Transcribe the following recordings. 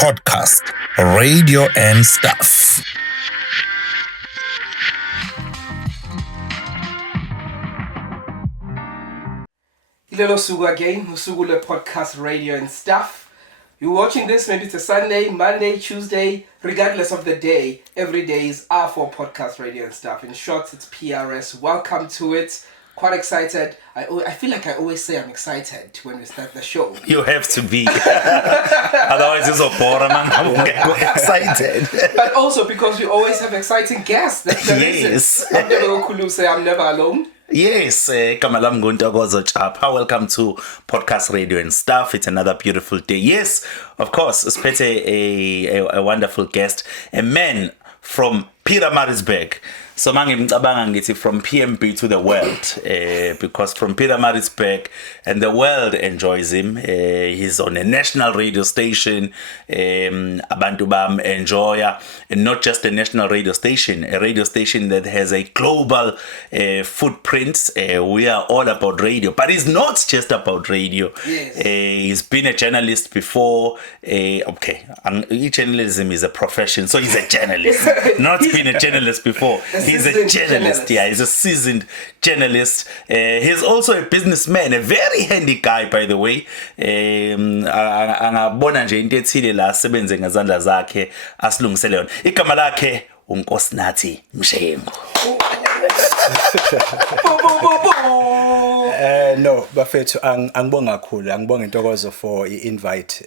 podcast, radio and stuff. Ilelo suku again, usuku le podcast, radio and stuff. You're watching this, maybe it's a Sunday, Monday, Tuesday, regardless of the day. Every day is R4 podcast, radio and stuff. In short, it's PRS. Welcome to it. Quite excited. I feel like I always say I'm excited when we start the show. You have to be. Otherwise, it's a bore, man. Excited. But also because we always have exciting guests. That's the Yes. reason. I'm never going to say I'm never alone. Yes, Kamalam Guntagozo Chapa. Welcome to Podcast Radio and Stuff. It's another beautiful day. Yes, of course, especially a wonderful guest, a man from Pietermaritzburg. So mangi from PMP to the world, because from Pietermaritzburg and the world enjoys him. He's on a national radio station, Abantu Bam enjoya, and not just a national radio station, a radio station that has a global footprint. We are all about radio, but it's not just about radio. Yes. He's been a journalist before. Journalism is a profession, so he's a journalist. Not been a journalist before. He's a journalist. Yeah, he's a seasoned journalist. He's also a businessman, a very handy guy, by the way. Angabona nje into ethile la sebenze ngazandla zakhe asilungisele yona. Igama lakhe uNkosinathi Mshengu. No, bafethu angibonga kakhulu, angibonga intokozo for i-invite.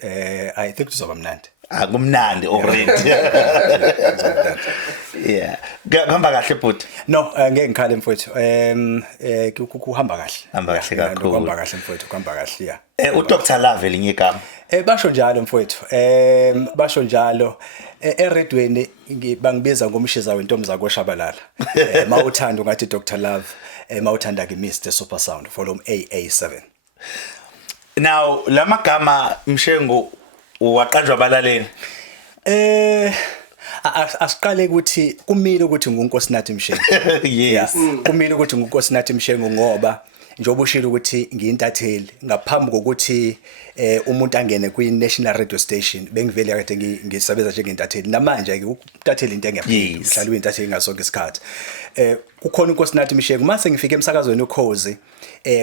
I think kuzoba mnandi. Akumnandi already. Yeah. Kuhamba kahle bhuti? No, ngeke ngikhale mfowethu. Kuhamba kahle. Hamba kahle kakhulu. Kuhamba kahle mfowethu, kuhamba kahle, yeah. uDr Love elinye igama. Basho njalo mfowethu. Basho njalo. Eredweni bangibiza ngomshiza wentombi zakoShabalala. Mawuthanda ungathi Dr Love, mawuthanda ke Mr Super Sound from AA7. Now, lamagama Mshengu waqanjwa abalaleli. Asiqale ukuthi kumile ukuthi nguNkosinathi Mshengu. Yes. Kumile ukuthi nguNkosinathi Mshengu ngoba njengoba ushilo ukuthi ngiyintatheli ngaphambi kokuthi umuntu angene kwi-national radio station bengivele kade ngisebenza njengentatheli namanje ke ukutatheli into engepheli mhlawumbe uyintatheli ngasonke isikhathi kukhona uNkosinathi Mshengu mase ngifike emsakazweni ukhozi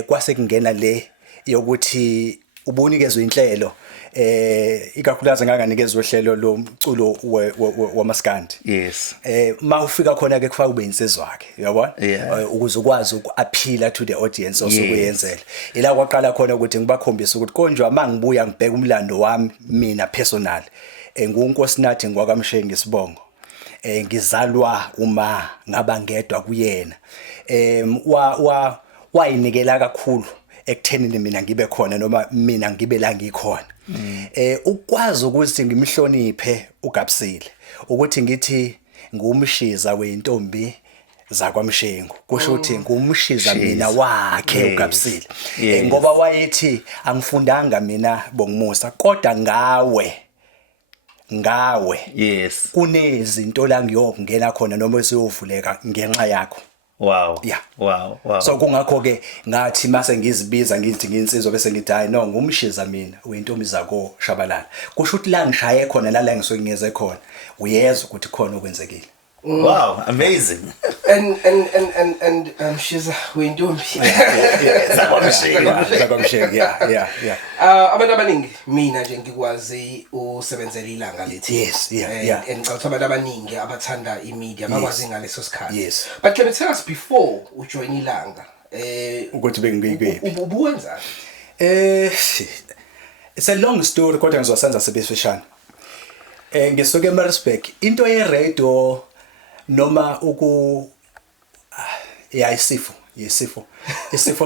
kwase kungena le yokuthi ubunikezwe inhlelo ikakhulukazi nganganikezwe uhlelo lomculo wamaskandi. Yes. Mawufika khona ke kufa ube insizwa yakhe uyabona ukuze ukwazi ukuappeal to the audience osukuyenzela ila kwaqala khona ukuthi ngibakhombisa ukuthi konjwa mangibuya ngibheka umlando wami mina personal nguNkosinathi ngwakamshengu isibongo ngizalwa uma ngaba ngedwa kuyena wayinikela kakhulu ekuthenini mina ngibe khona noma mina ngibe la ngikhona. Ukwazi ukuthi ngimhloniphe uGabsile ukuthi ngithi ngumshiza wentombi zakwaMshengu kusho ukuthi ngumshiza mina wakhe uGabsile ngoba wayethi angifundanga mina Bongumusa kodwa ngawe yes kunezinto la ngiyongena khona noma siyovuleka ngenxa yakho. Wow. Yeah. Wow. So kungakho ke ngathi mase ngizibiza ngithi nginsizwa bese ngithi hayi no ngumshiza mina wentombi zako Shabalala. Kusho ukuthi la ngishaye khona la ngisuke ngiyeze khona uyezwa ukuthi khona okwenzekile. Wow, amazing. And she's wentombi. Zakwamshengu, yeah. Abantu abaningi mina nje ngikwazi usebenzela ilanga lethi. Yes, yeah. Ngicabanga abantu abaningi abathanda imedia bakwazi ngaleso sikhathi. Yes. But can you tell us before ujoin ilanga Ukuthi bengibekephi? Ubuwenza? It's a long story kodwa ngizosenza sebefishane. Ngisuke eMaritzburg into ye radio noma isifo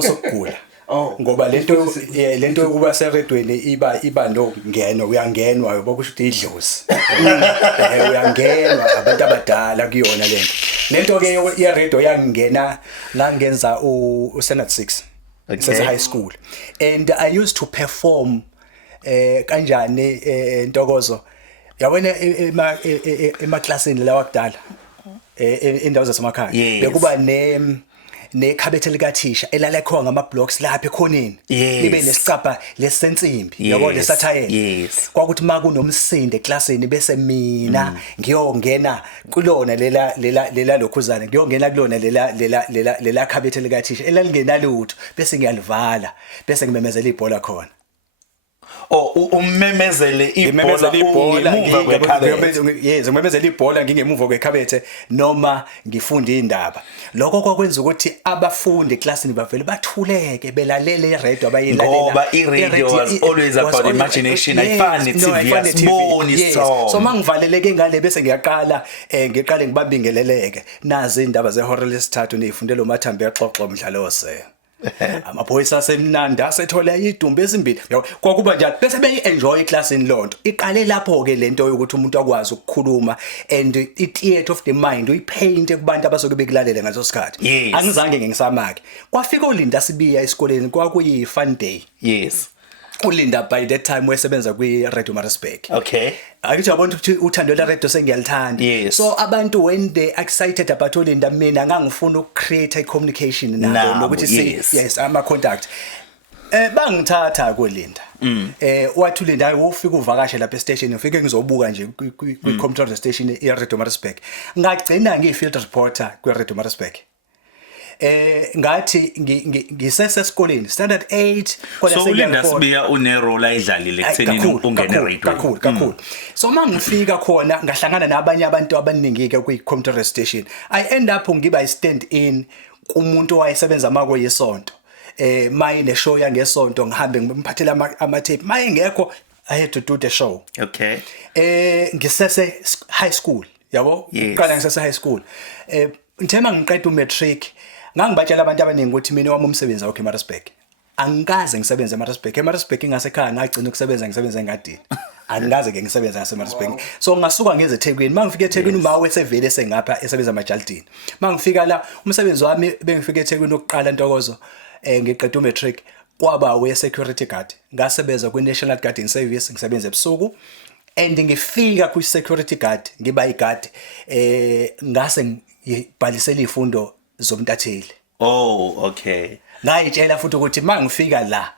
sokugula ngoba lento yokuba seredweni iba ngeno uyangenwa bokusho ukuthi idlozi uyangenwa abantu abadala kuyona lento ke ye radio yangena ngangenza uSenate 6 since high school and I used to perform kanjani Ntokozo yabona emaklasini la wakudala indawo zasemakhaya bekuba nekhabethe likathisha elalekho ngama-blocks lapha ekhoneni Yes. libe nesicabha lesensimbi yabo Yes. lesathayela Yes. kwakuthi makunomsindo eklasini bese mina ngiyongena kulona lela lokhuzana ngiyongena kulona lela khabethe likathisha elalingenalutho bese ngiyalivala bese ngimemezela ibhola khona Umemezele ibhola ngemuva kwekhabethe. yes ngimemezela ibhola ngingemuva kwekhabethe noma ngifunda indaba lokho kwakwenza ukuthi abafundi eklasini bavele bathuleke belalele iradio abayilalela Ngoba iradio was always about imagination. Ayifani TV, asiboni isithombe. so mangivaleleke ngale bese ngiyaqala ngiqale ngibambingeleleke nazi indaba zehora lesithathu neyifundela uMathambo yaxoxo umdlalo wose amaphoyisa asemnandi asethola idumbu ezimbili kwakuba njalo bese beyi-enjoy iclassini lonto iqale lapho-ke lento yokuthi umuntu akwazi ukukhuluma and i-theatre of the mind uyipainte kubantu abasoke bekulalele ngaso sikhathi Yes. angizange ngisamake kwafika uLinda Sibiya esikoleni kwakuyi-fun day Yes. uLinda by that time wayesebenza kwi-Radio Maritzburg Okay. Akithi yabona ukuthi uthando la radio sengiyalithanda Yes. so abantu when they excited about uLinda mina ngangifuna ukcreate a communication nabo Nabo, nokuthi yes. ama contact bangithatha kuLinda wathi uLinda ufika uvakashe lapha e-station ufike ngizobuka nje kwi-computer station e-Radio Maritzburg ngagcina ngiyi-field reporter kwi-Radio Maritzburg ngathi ngisesesikoleni standard 8 kodwa So uLinda Sibiya unerole ayidlalile ekuthenini ungene radio. kakhulu so mangifika khona ngahlangana nabanye abantu abaningi-ke kwi-computer station I end up ngiba i-stand in kumuntu owayesebenza mako yesonto maye ne-show yangesonto ngihambe ngiphathela ama-tape maye ngekho I had to do the show Okay. ngisese high school yabo Yes. qala ngisese high school ngithema ngiqeda umatric ngangibatshela abantu abaningi ukuthi mina wami umsebenzi wakhe eMaritzburg angikaze ngisebenze eMaritzburg ngasekhaya ngagcina ngisebenza engadini angikaze ke ngisebenza ngaseMaritzburg so ngasuka ngeze eThekwini mangifika eThekwini uma wesevele sengapha esebenza eMajaldini mangifika la umsebenzi wami bengifika eThekwini ukuqala Ntokozo ngiqeda umatric kwaba we-security guard ngasebenza kwi-National Guarding Service ngisebenza ebusuku and ngifika kwi-security guard ngiba i-guard ngase ngibhalisela izifundo zomntatheli Oh, okay. ngayitshela futhi ukuthi mangifika la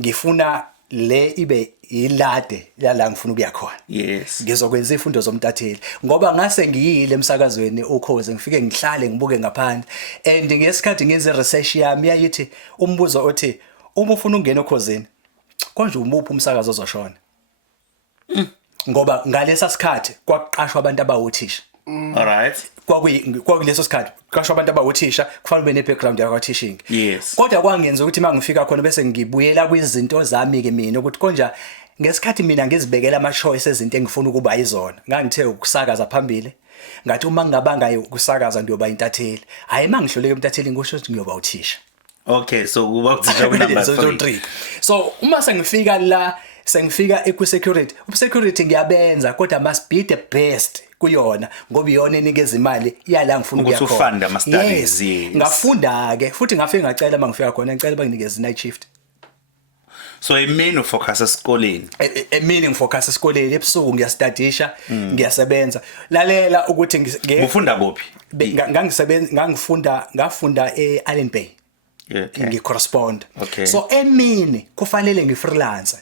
ngifuna le ibe ilade la ngifuna ukuya khona Yes. ngizokwenza izifundo zomntatheli ngoba ngase ngiyile emsakazweni ukhoze ngifike ngihlale ngibuke ngaphandle and ngesikhathi ngenze research yami yayithi umbuzo othi uma ufuna ukungena okhozeni konje umuphi umsakazo ozoshona ngoba ngalesa sikhathi kwaqashwa abantu abawuthisha All right. kwakuleso sikhathi qashwa abantu abawuthisha kufanele ube ne-background yakwa teaching Yes. kodwa kwangenza ukuthi mangifika khona bese ngibuyela kwizinto zami ke mina ukuthi konja ngesikhathi mina ngizibekela ama-choice ezinto engifuna ukuba yizona ngangithe ukusakaza phambili ngathi uma ngingabanga ukusakaza ndiyoba intatheli hayi mangihloleke emntathelini ngisho ukuthi ngiyoba uthisha Okay, so kuba uthisha number 3. so uma sengifika eku-security security ngiyabenza kodwa must be the best kuyona ngoba iyona enikeza imali yala ngifuna ukuya Ukuthi khona ufunda ama-studies, yes. ngafunda-ke futhi ngafike ngacela mangifika khona ngicela banginikeze i-night shift So emini ufocus esikoleni. emini ngifocus esikoleni ebusuku ngiyastadisha ngiyasebenza lalela ukuthi Ufunda kuphi? ngafunda e-Allen Bay Okay. ngi-correspond Okay. so emini kufanele ngifreelance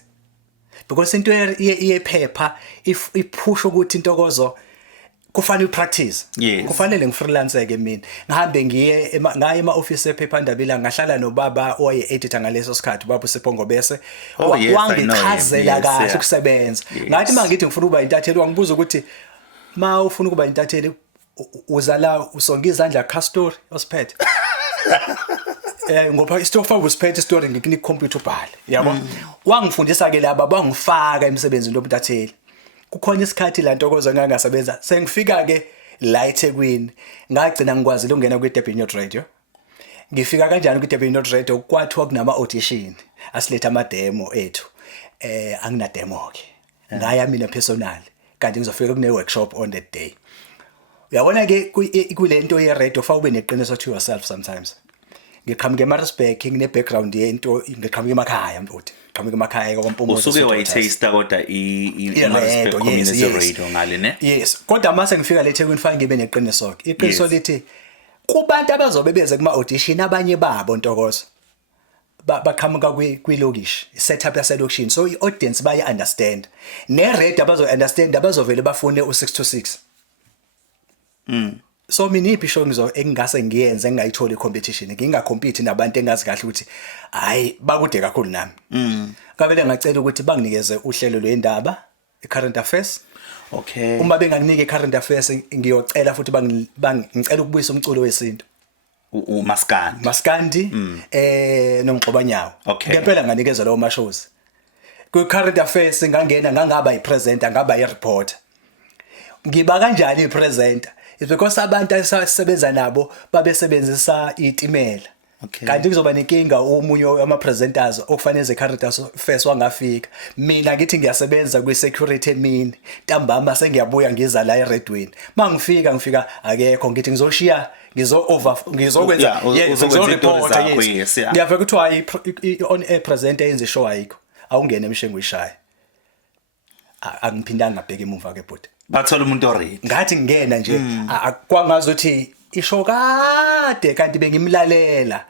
because into yephepha iphusha ukuthi Ntokozo kufanele upractice Yes. kufanele ngifreelance ke mina ngihambe ngaye ema-office ephephandaba ilanga ngahlala nobaba owaye-editor ngaleso sikhathi ubaba uSipho bese Oh, yes, I know him. wangichazela Yes, kahle yeah. ukusebenza Yes. ngathi mangithi ngifuna ukuba intatheli wangibuza ukuthi ma ufuna ukuba intatheli uzala usonga izandla custom osiphethe ngoba istofa usiphethe story ngikunika computer ubhale yabo wangifundisa ke laba bangifaka emsebenzini lobuntatheli kukhona isikhathi la Ntokozo ngangasebenza sengifika ke la eThekwini ngagcina ngikwazile ukungena kwi-Durban Youth Radio ngifika kanjani kwi-Durban Youth Radio kwathiwa kunama audition asilethe ama demo ethu angina demo ke ngaya mina personal kanti ngizofika kune workshop on that day uyabona ke kulento ye-radio fa ube neqiniso to yourself sometimes ngiqhamuke eMaritzburg ngine-background yento ngiqhamuke emakhaya mfowethu ngiqhamuke emakhaya kwaMpumalanga Usuke wayitaste kodwa i-Maritzburg Community Radio ngale ne? yes kodwa mase ngifika le eThekwini fanele ngibe neqiniso ke iqiniso lithi kubantu abazobe beze kuma audition abanye babo Ntokozo baqhamuka kwilokishi setup yaselokishini so iaudience baya understand ne rate abazo understand abazovele bafune u6 to 6 so mina iphi show engingase ngiyenze engayithola icompetition ngingacompete nabantu engazi kahle ukuthi hayi bakude kakhulu nami kabele ngacela ukuthi banginikeze uhlelo lwendaba i-current affairs Okay. uma bengakunike i-current affairs ngiyocela futhi ngicela ukubuyisa umculo wesintu uMaskandi nomgxobanyawo Okay. ngempela nganikeza lawo mashows ku-current affairs ngangaba yi-presenter ngaba yi-reporter ngiba kanjani i-presenter it's because abantu asebenza nabo babesebenzisa itimela Okay. kanti kuzoba nenkinga umunye wama-presenters okufanele ze-current affairs wangafika mina ngithi ngiyasebenza kwi-security emini ntambama sengiyabuya ngiza la eRedwini ngifika akekho ngithi ngizoshiya ngizokwenza ngizoreport ngiyafika kuthiwa on air presenter yenze show ayikho awungene emshengo uyishaya angiphindanga ngabheka emuva ke bhuti bathola umuntu already ngathi ngena nje kwangazuthi isho kade kanti bengimlalela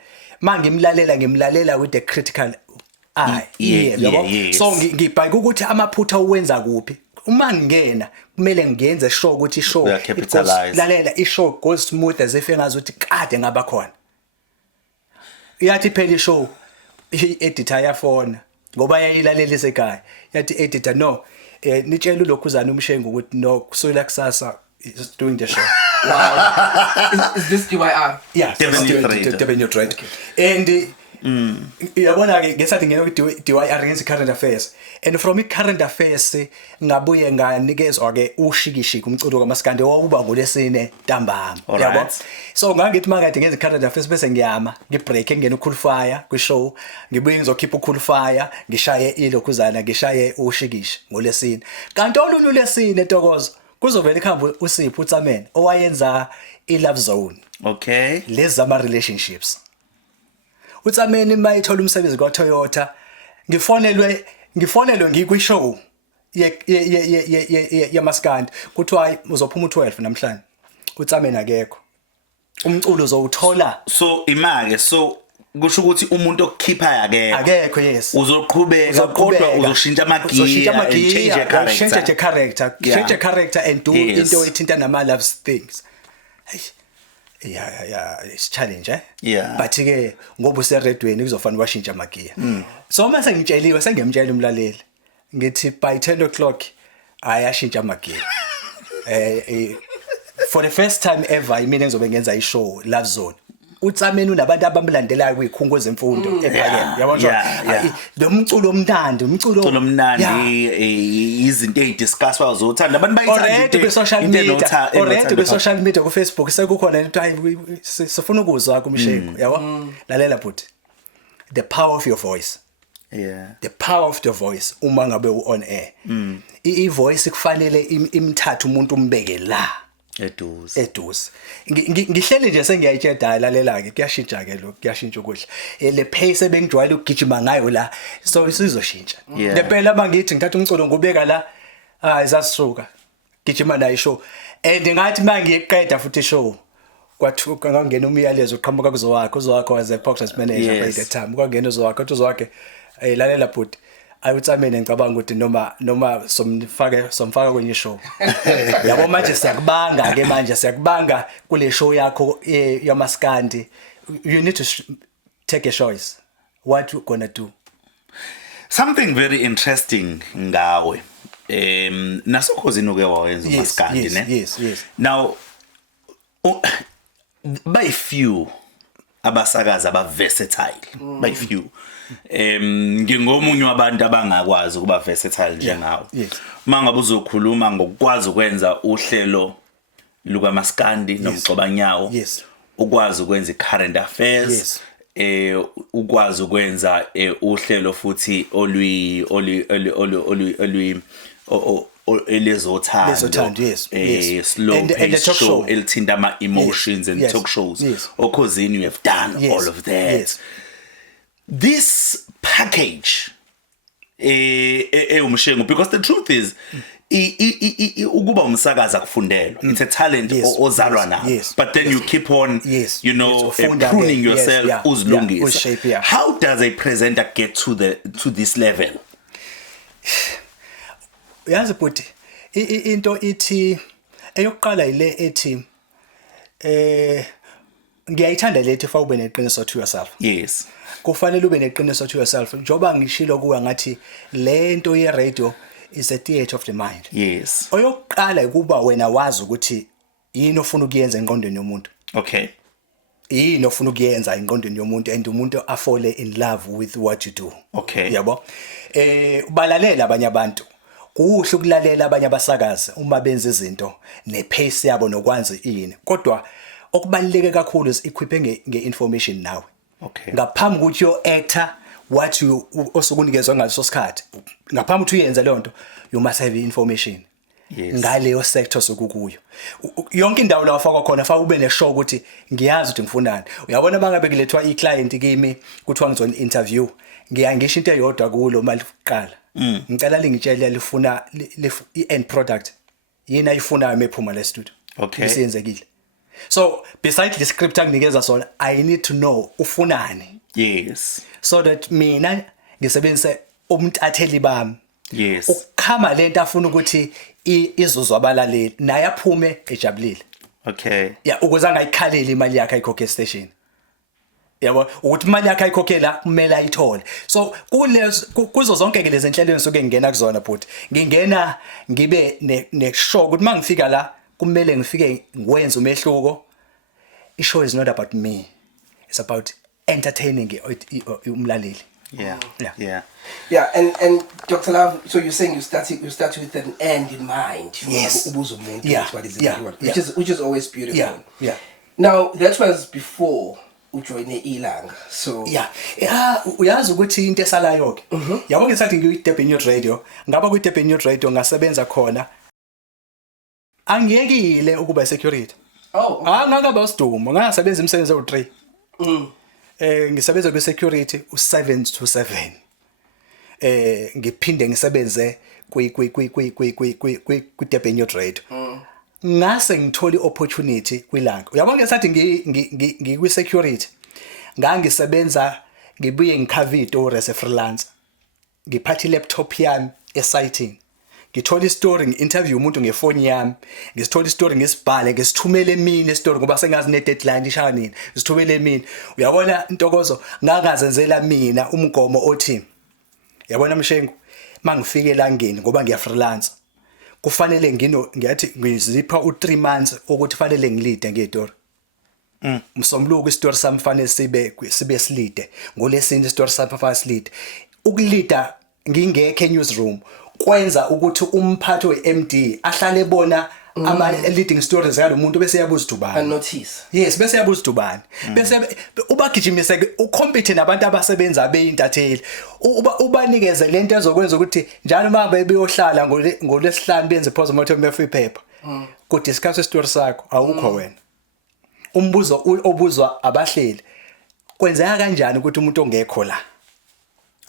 ngimlalela with the critical eye yabo so ngibhayika ukuthi amaphutha uwenza kuphi uma ngingena kumele ngiyenze sure ukuthi ishow lalela ishow goes smooth as if engazuthi kade ngaba khona yathi phela ishow i-editor yafona ngoba yayilalela esekhaya yathi editor no nitshela ulokhuzana umshengo ukuthi no kusula kusasa is doing the show. Wow. Is this DYR? Yeah, Durban Youth Right. And yabona ke ngesathi ngene DYR against current affairs and from current affairs ngabuye nganikezwa ke ushikishiki umculo kaMaskandi owuba ngolesine ntambama yabo so ngangithi makade ngenze current affairs bese ngiyama ngibreak ngene uCool Fire kwishow ngibuye ngizokhipha uCool Fire ngishaye ilokhuzana ngishaye ushikishi ngolesine kanti olunye lesine Ntokozo kuzovela ikhamba uSipho uTsameni owayenza iLove Zone okay lezi ama relationships uTsameni mayithola umsebenzi kwaToyota ngifonelwe ngikwishow yaMaskandi kuthiwa uzophuma u12 namhlanje uTsameni akekho umculo uzowuthola so imake so kusho ukuthi umuntu okukhipha akekho yes uzoqhubeka kodwa uzoshintsha amagiya and change a character and do into ethinta nama love things yeah it's challenge yeah but ke ngoba useredweni kuzofanele washintsha amagiya so mase ngitsheliwe sengiyamtshela umlaleli ngithi by 10 o'clock ayashintsha amagiya for the first time ever mina ngizobe ngenza ishow Love Zone uTsameni unabantu abamlandelayo kwikhungo zemfundo ephakeme yabona lo mculo omnandi umculo omnandi izinto ezidiscuss bazothanda abantu bayithanda into social media ku Facebook sekukhona into hayi sifuna ukuzwa kumshengo yabo lalela but the power of your voice the power of the voice uma ngabe on air i-voice kufanele imthatha umuntu umbeke la eduze ngihleli nje sengiyayitsheda lalela ke kuyashintsha ke lo kuyashintsha ukudla le pace ebengijwayele ukugijima ngayo la so sizoshintsha ngempela bangithi ngithatha umculo ngubeka la izasuka gijima nayo show and ngathi mangiyiqeda futhi show kwathuka ngangena umyalezo uqhamuka kuzowakho as a podcast manager by the time kwangena uzowakhe lalela but ayutsamene ngicabanga ukuthi noma somfaka kwenye show yabo manje siyakubanga kule show yakho yaMaskandi you need to take a choice what you gonna do something very interesting ngawe nasokhozini uke wayenza uMaskandi ne yes now by few abasakaza abaversatile by few ngingomunye wabantu abangakwazi ukuba versatile njengawe mangabe uzokhuluma ngokwazi ukwenza uhlelo lukaMaskandi nomgxobanyawo ukwazi ukwenza i-current affairs ukwazi ukwenza uhlelo futhi elezothando slow pace show elithinta ama emotions and talk shows okhozini you have done all of that this package umshengo because the truth is ukuba umsakazi akufundelwa. It's a talent ozalwa nawo. But then you keep on you know pruning yourself uzilungisa. How does a presenter get to this level? Yazi futhi into ithi eyokuqala ile ethi ngiyayithanda lethi fa ube neqiniso to yourself. Yes. Kufanele ube neqiniso to yourself. Njoba ngishilo kuwa ngathi lento ye radio is a theatre of the mind. Yes. Oyokuqala ukuba wena wazi ukuthi yini ofuna ukuyenza engqondweni yomuntu. Okay. Yini ofuna ukuyenza engqondweni yomuntu and umuntu afole in love with what you do. Okay. Yabo. Ubalalela abanye abantu. Kuhle ukulalela abanye abasakazi uma benza izinto nepace yabo nokwazi yini. Kodwa okubaluleke kakhulu is equipe nge-information nawe. Okay. Ngaphambi ukuthi yo actor what you osukunikezwe ngaleso sikhathi. Ngaphambi ukuthi uyenze le nto you must have information. Yes. Ngaleyo sector sokukuyo. Yonke indawo la wafaka khona fa ube ne show ukuthi ngiyazi ukuthi ngifunani. Uyabona mangabe kulethwa iclient kimi kuthiwa ngizona interview. Ngiyangisho into eyodwa kulo mali uqala. Ngicela lingitshele lifuna i-end product. Yini ayifunayo mephuma le studio. Okay. Isenzekile. So besides the script anginikeza sona I need to know ufunani. Yes. So that mina ngisebenzise umntatheli bami. Yes. Ukukhama lento afuna ukuthi izuzwa abalaleli naye aphume ejabulile. Okay. Yeah, ukuze angayikhaleli imali yakhe ayikhokhe station. Yabo ukuthi imali yakhe ayikhokhela kumele ayithole. So kuzo zonke ke lezi enhlelo ensuke ngingena kuzona but ngingena ngibe ne show ukuthi mangifika la kumele ngifike ngwenze umehluko. I show is not about me. It's about entertaining umlaleli. Yeah, and Dr. Love, so you're saying you start with an end in mind. Yes. Which is always beautiful. Yeah. Now that was before ujoine Ilanga. So uyazi ukuthi into esalayo ke. Yabo ngisathi ngiyi Youth Radio, ngaba kwi Youth Radio ngasebenza khona. Angiyekile ukuba security. Oh. Ngangaba usidumo, ngasebenza imisebenzi ewu3. Ngisebenza kwi-security u7 to 7. Ngiphinde ngisebenze kwi-Durban Youth Radio. Ngase ngithola i-opportunity kwilanga. Uyabona ngesathi ngikwi-security. Ngangisebenza ngibuye ngikhave itori as a freelancer. Ngiphatha i-laptop yami esayitini. Ngithola istory ngi-interview umuntu ngefoni yami. Ngisithola istory ngisibhale ngisithumele mina istory ngoba sengazi ne-deadline ishaya nini. Ngisithumele mina. Uyabona intokozo ngangazenzela mina umgomo othi. Yabona Mshengu mangifike elangeni ngoba ngiya freelance. Kufanele ngiyathi ngizipha u3 months ukuthi fanele ngilide ngestory. Msombuluko istory sami fanele sibe silide. Ngolesine istory sami fanele silide. Ukulida ngingekho newsroom. Kwenza ukuthi umphathi weMD ahlale bona ama leading stories yalomuntu bese yabuza Dubani. Notice. Yes, bese yabuza Dubani. Bese ubagijimise ucompete nabantu abasebenza beintatheli. Ubanikeze lento ezokwenza ukuthi njalo mabe beyohlala ngolesihlanu benze postmortem free paper. Ku discuss story sakho awukho wena. Umbuzo obuzwa abahleli. Kwenzeka kanjani ukuthi umuntu ongekho la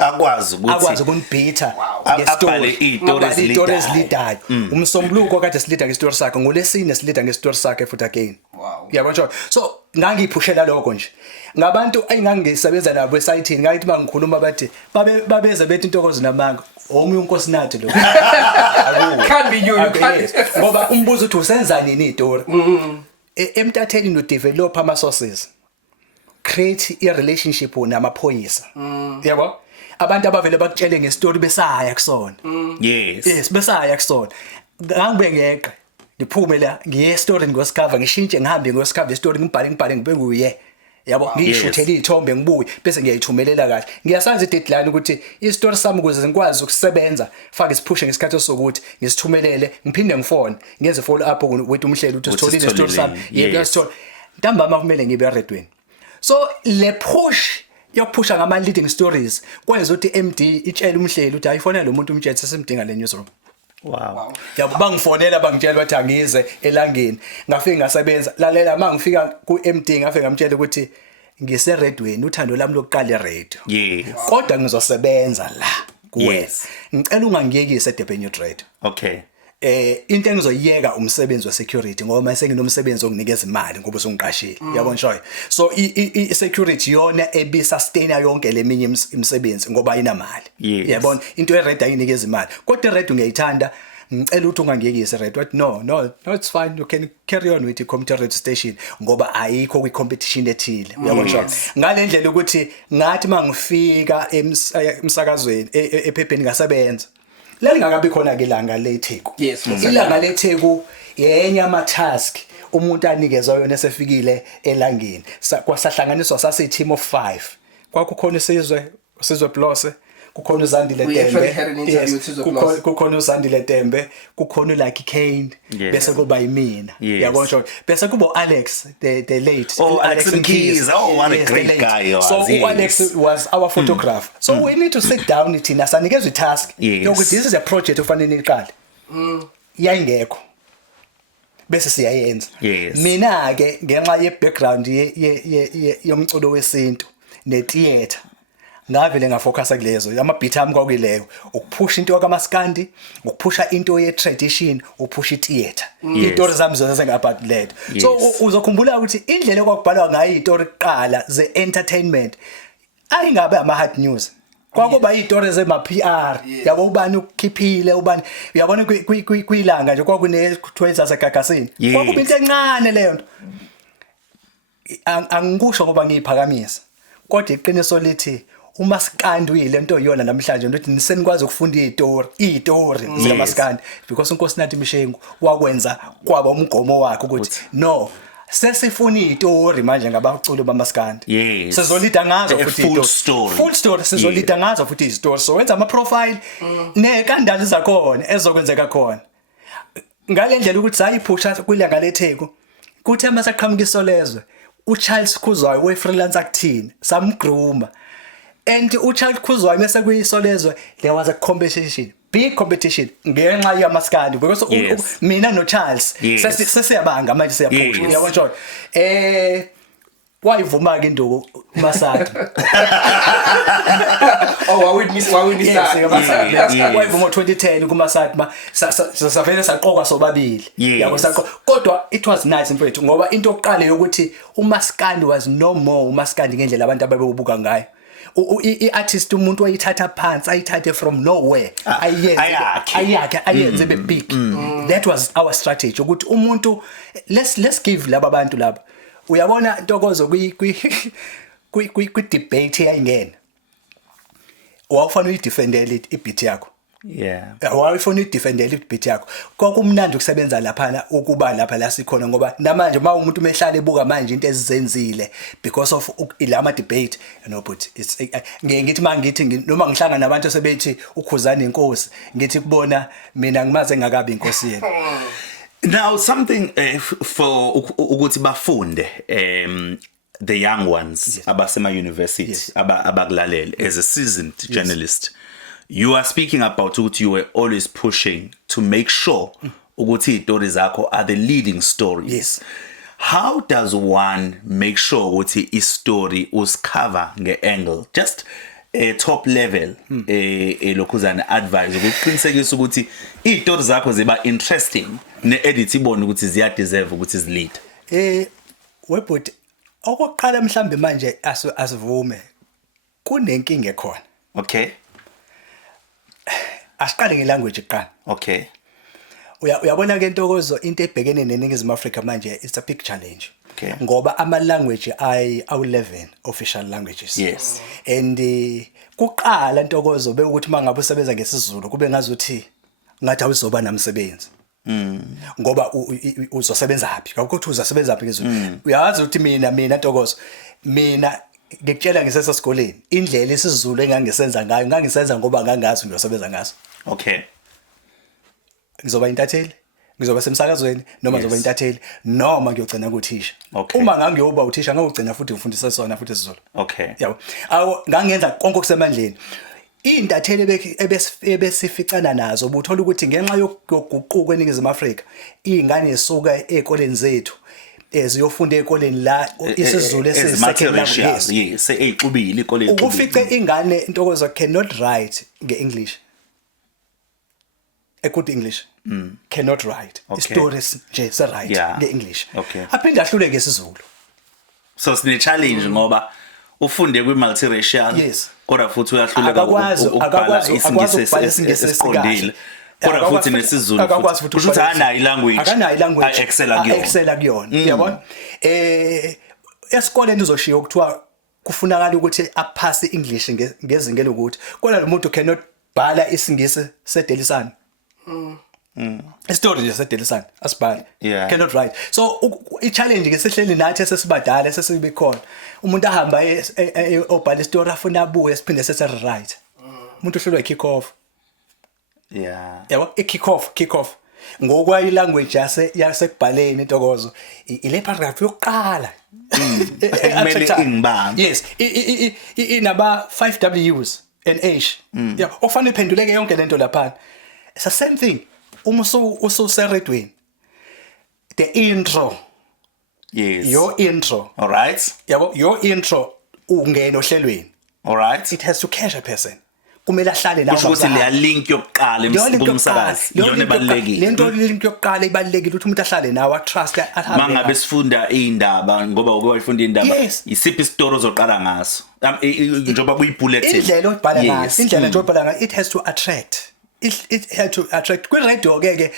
akwazi ukunibhitha abhale izitori ezilidayo. Umsombuluko kade silida ngestory sakhe, ngolesine silida ngestory sakhe futhi again. Wow. Yabona. So ngangiphushela lokho nje. Ngabantu engangisebenza nabo esayithini ngayithi mangikhuluma bathi babeze bethi intokozo namanga. Omunye unkosi nathi lo. Can't be you can't. Ngoba umbuzo uthi usenza nini izitori? Emtathelini no develop ama sources. Create a relationship namaphoyisa. Yabo? Abantu abavele bakutshele ngestory besaya kusona. Yes, besaya kusona. Ngangibe ngeqe. Ngiphume la ngiye story ngoscover ngishintshe ngihambe ngoscover story ngibhale ngibe kuye. Yabo ngishuthela izithombe ngibuye bese ngiyayithumelela kahle. Ngiyasazi deadline ukuthi istory sami ukuze ngikwazi ukusebenza faka isiphushe ngesikhathi sokuthi ngisithumelele ngiphinde ngifone ngenze follow up with umhleli ukuthi sitholile istory sami. Yebo sithola. Ntambama kumele ngibe redweni. So le push yokuphusha ngama leading stories kwenza ukuthi MD itshela umhleli ukuthi ayifonela lo muntu umtshetse sesimdinga le newsroom. Wow. Yabo bangifonela bangitshela ukuthi angize elangeni. Ngafika ngasebenza. Lalela mangifika ku MD ngafika ngamtshela ukuthi ngise redweni uthando lami lokuqala radio. Yes. Kodwa ngizosebenza la kuwe. Yes. Ngicela ungangiyekise eDurban Youth Radio. Okay. into engizoyiyeka umsebenzi we security ngoba mase nginomsebenzi onginikeza imali ngoba usungiqashile yabona shoyo so I security yona ebi sustain yonke leminye imisebenzi ngoba ayinamali yabona into ered ayinikeza imali kodwa ered ngiyayithanda ngicela ukuthi ungangiyekise red wathi no it's fine you can carry on with the computer radio station ngoba ayikho kwi competition ethile uyabona shoyo ngalendlela ukuthi ngathi mangifika emsakazweni ephepheni ngasebenza lelingakabi khona ke ilanga leTheku ilanga leTheku yenye ama task umuntu anikezwe yona esefikile elangeni kwasahlanganiswa sase team of 5 kwakukhona sizwe Plose kukhona uZandile Tembe kukhona uZandile Tembe kukhona like Kane bese kuba yimina yabona nje bese kuba Alex the late Alex Mkhize what a great guy so Alex was our photographer so we need to sit down thina sanikezwe itask yokuthi this is a project ofanele iqale yayingekho bese siyayenza mina ke ngenxa ye background yomculo wesintu ne theater ngavele ngafocusa kulezo ama beat ami kwakuyileyo ukuphusha into yakamaskandi ukuphusha into ye tradition uphusha theater izitori zami zazengapha led so uzokhumbula ukuthi indlela kwakubhalwa ngayo izitori kuqala ze entertainment ayingabe ama hard news kwakuba izitori zema PR yabo ubani ukukhiphile ubani uyabona kuyilanga nje kwakune twins asagagasini kwakuba into encane leyo nto angikusho ngoba ngiyiphakamisa kodwa iqiniso lithi umaskandi uyilento yona namhlanje ukuthi nisenikwazi ukufunda izitori zikamaskandi because uNkosinathi Mshengu wakwenza kwaba umgomo wakhe ukuthi no sesifuna izitori manje ngabaculi bamaskandi sizolida ngazo futhi full story sizolida ngazo futhi izitori so wenza ama profile nekandali zakhona ezokwenzeka khona ngalendlela ukuthi sayiphusha kwilanga leTheku kuthi amasaqhamuka isolezwe uCharles Khuzwayo we freelance acting samgruma and uCharles Khuzwayo mase kuyisolezwe there was a competition big competition ngenxa yamaskandi because mina no Charles sesiyabanga manje siyaphusha uyabona wayivuma ke induku uMasati wayivuma 2010 kuMasati safena saqoka sobabili yabo saqoka kodwa it was nice mfethu ngoba into yokuqala yokuthi uMaskandi was no more uMaskandi ngendlela abantu ababebuka ngayo I-artist umuntu wayithatha phansi ayithathe from nowhere ayenze be big that was our strategy ukuthi umuntu let's give laba bantu laba uyabona Ntokozo kwi debate yayingena wawufana uyidefendele ibeat yakho wawufana uyidefendele ibeat yakho kwakumnandi ukusebenza lapha ukuba lapha la sikhona ngoba namanje uma umuntu mehlala ebuka manje into ezenzile because of ilama debate but it's ngithi mangithi noma ngihlanga nabantu sebethi ukhuzana inkosi ngithi kubona mina ngimaze ngakabi inkosi yena. Now something for ukuthi bafunde the young ones abasema university abakulalele as a seasoned journalist you are speaking about ukuthi you were always pushing to make sure ukuthi izitori zakho are the leading stories. How does one make sure ukuthi istory uscover ngeangle just a top level lokhuzana advice ukuqinisekisa ukuthi izitori zakho ziba interesting ne-edit ibone ukuthi ziya deserve ukuthi zilead webut okokuqala mhlambe manje asivume kunenkinga ekhona asiqale ngelanguage iqala uyabona ke Ntokozo into ebhekene neNingizimu Afrika manje it's a big challenge ngoba ama language awu11 official languages and kuqala Ntokozo bekuthi mangabe usebenza ngesizulu kube ngazuthi ngathi awuzoba namsebenzi ngoba uzosebenza happy ukuthi uzosebenza happy ngezulu uyazi ukuthi mina Ntokozo mina ngikutshela ngisesesikoleni indlela isizulu engangisenza ngayo ngangisenza ngoba ngangazi ngiyosebenza ngaso ngizoba intatheli ngizoba semsakazweni noma ngizoba intatheli noma ngiyogcina ukuthisha uma ngangiyoba uthisha ngakugcina futhi ngifundisa sona futhi isizulu yabo awu ngangenza konke okusemandleni intatheli ebesificana nazo ubuthola ukuthi ngenxa yokuguquka eNingizimu Afrika izingane zisuka ezikoleni zethu eziyofunda ezikoleni la isizulu esisecond language seyixubile ikoleni ukufica ingane Ntokozo cannot write ngeEnglish a good English cannot write. Okay. Stories nje se write Yeah. nge-English. Okay. Aphinde ahlule ngesizulu. So sine challenge ngoba ufunde kwi multiracial Yes. kodwa futhi uyahluleka Akakwazi ukubhala isingisi esiqondile. Kodwa futhi nesizulu. Akakwazi futhi kusho ukuthi anayo ilanguage. Akanayo ilanguage. Excela kuyona. Excela kuyona. Uyabona? Esikoleni uzoshiya kuthiwa kufunakala ukuthi aphase English ngezinga lokuthi kodwa lo muntu cannot bhala isingisi seDelisana. Story nje seDelisana asibhala. Yeah. Cannot write. So i-challenge ke sehleli nathi sesibadala sesibe khona. Umuntu ahamba obhala story afuna abuye siphinde sese write. Umuntu uhlelwa kick off. Yeah. Yabo kick off. Ngokwa ilanguage yasekubhaleni intokozo ile paragraph yokuqala. Kumele ingibambe. Yes, inaba 5 W's and H. Yeah, ofanele iphenduleke yonke lento lapha. It's the same thing. Uma ususeredweni. The intro. Yes. Your intro. All right. Yabo, your intro ungena ohlelweni. All right. It has to catch a person. Kumele ahlale la Kusho ukuthi leya link yokuqala emsakazi iyona ebalekile. Lento link yokuqala ibalekile ukuthi umuntu ahlale nawe trust ahambe. Mangabe sifunda indaba ngoba ube wayifunda indaba Yes. isiphi isitori ozoqala ngaso. Njoba kuyibulletin. Indlela obhala ngayo, indlela nje obhala ngayo it has to attract. It has to attract. Kwi radio ke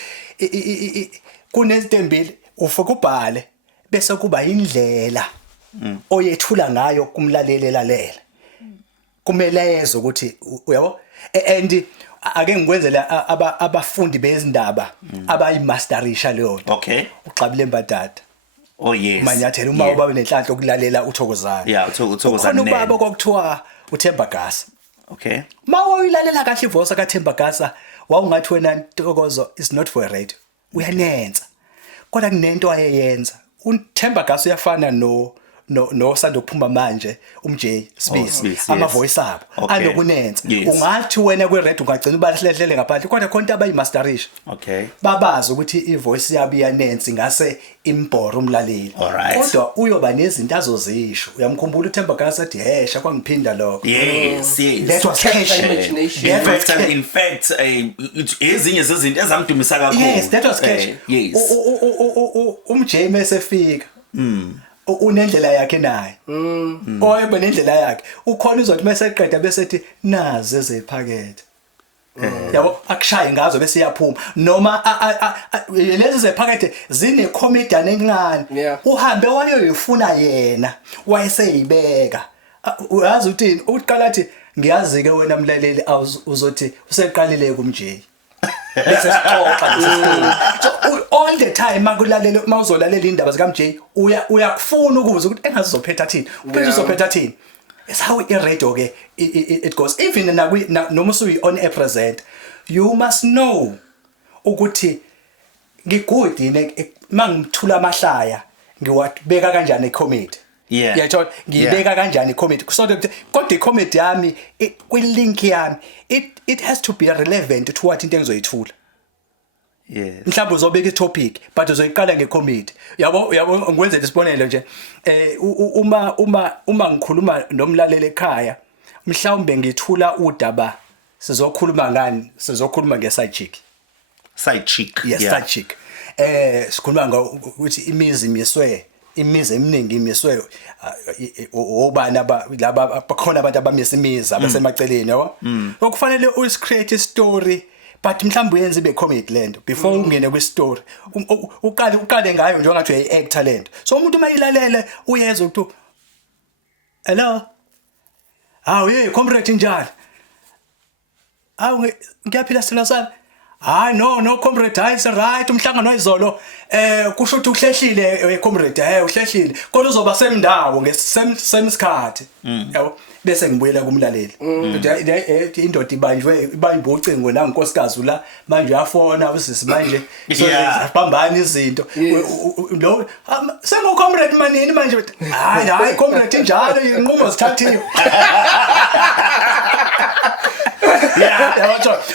kunezitembili ufaka ubhale bese kuba indlela oyethula ngayo kumlaleli lalela. Kumele yezwe ukuthi uyabo and ake ngikwenzele abafundi bezindaba abayimasterisha leyo nto. Okay. Uxabile Mbadada. Oh yes. Manyathela uma uba nenhlanhla okulalela uThokozana. Yeah, uThokozana. Khona ubaba kwakuthiwa uThemba Gasa. Okay. Mawayilalela kahle ivoice kaThemba Gasa wawungathi wena Ntokozo is not for a radio. Uyanenza. Kodwa kunento ayeyenza. uThemba Gasa uyafana no sando kuphuma manje umJ Smith ama voice up anokunenza ungathi wena kwe radio ungagcina ubahlehlele ngaphandle kodwa khona abayimasterisha okay babazi ukuthi ivoice yabo iyanenza ingase imboro umlaleli kodwa uyoba nezinto azozisho uyamkhumbula uThemba Gasa athi hesha kwangiphinda lokho yes that was cash in fact ezinye zezinto ezangidumisa kakhulu yes that was cash yes umJ mesefika unendlela yakhe naye oyeba nendlela yakhe ukhona uzothi mase eqeda bese ethi nazi ezephakethe yabo akushaye ngazo bese iyaphuma noma lezi zephakethe zine comedian encane uhambe wayoyifuna yena wayeseyibeka uyazi uthini uqala athi ngiyazi ke wena mlaleli uzothi useqalile kumje bese sixoxa so all the time makulalela mawuzolalela indaba zika MJ uyakufuna ukuze ukuthi engazizophetha thini uphela uzophetha thini it's how i-radio ke it goes even noma usuyi on air present you must know ukuthi ngigud yini mangithula amahlaya ngiwabeka kanjani ecomedy yayithola ngiyibeka kanjani icomedy kusonto ukuthi kodwa icomedy yami kwilink yami it has to be relevant to what into engizoyithula yes mhlawumbe uzobeka itopic but uzoyiqala ngecomedy yabo ngikwenze isibonelo nje uma ngikhuluma nomlaleli ekhaya mhlawumbe ngithula udaba sizokhuluma ngani sizokhuluma ngeside chick yes side chick sikhuluma ukuthi imizi eminingi imiswe obani laba bakhona abantu abamisa imizi abasemaceleni yabo okufanele usicreate story but mhlawumbe uyenze ibe comedy lento before ungene kwi story uqale ngayo nje ngathi uyi actor lento so umuntu mayilalele uyezwe ukuthi hello hey comrade njani ngiyaphila sila sami no comrade is right umhlangano oyizolo kusho ukuthi uhlehlile comrade uhlehlile kodwa uzoba semndawo ngesame sikhathi yabo bese ngibuyela kumlaleli indoda ibanjwe ucingo la nkosikazi la manje uyafona usisi manje so abambana izinto lo sengo comrade manini manje hayi comrade njalo inqumo zithathiwe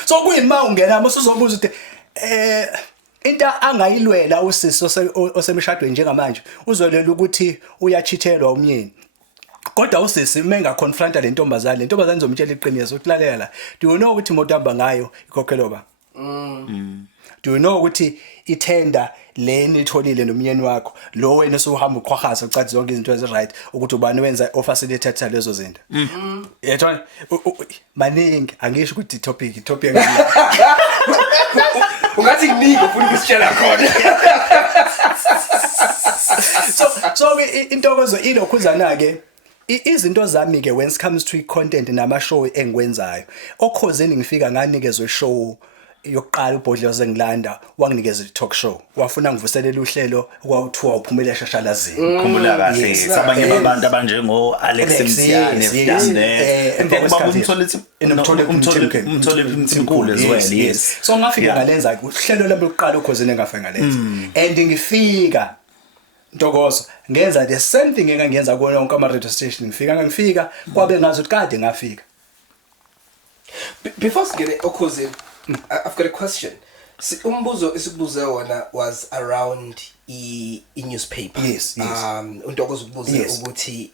so kuyima ungena musuzobuza ukuthi into angayilwela usisi osemshadweni njengamanje uzolela ukuthi uyachithelwa umyeni kodwa usisi menga confronta le ntombazane izomtshela iqiniso ukuthi lalela do you know ukuthi imoto hamba ngayo ikhokhelwa ba Do you know ukuthi itender leni itholile nomnyeni wakho lo wena usuhamba uqhwahaza ucathi zonke izinto ezi right ukuthi ubani wenza ofacilitator lezo zinto yethu maningi angisho ukuthi topic ungathi nginika ufuna ukusitshela khona so intokozo ilokhuzana ke izinto zami ke when it comes to content nama show engikwenzayo okhozeni ngifika nganikezwe ishow yokuqala uBhodlela zengilanda wanginikeza i-talk show wafuna ngivuselele uhlelo okwakuthiwa uphumela eshashalazini khumbula kahle sabanye abantu abanjengo Alex Msiyane umthole umthimkhulu as well yes so ngafika ngalenza uhlelo lami lokuqala okhozeni engafika ngalenza and ngifika Ntokozo ngenza the same thing engangenza kuona wonke ama radio station ngifika kwabe ngazi ukuthi kade ngafika before sigene okhozeni I've got a question. Umbuzo esikubuze wona was around i-newspaper. Yes. Untokozo ukubuze ukuthi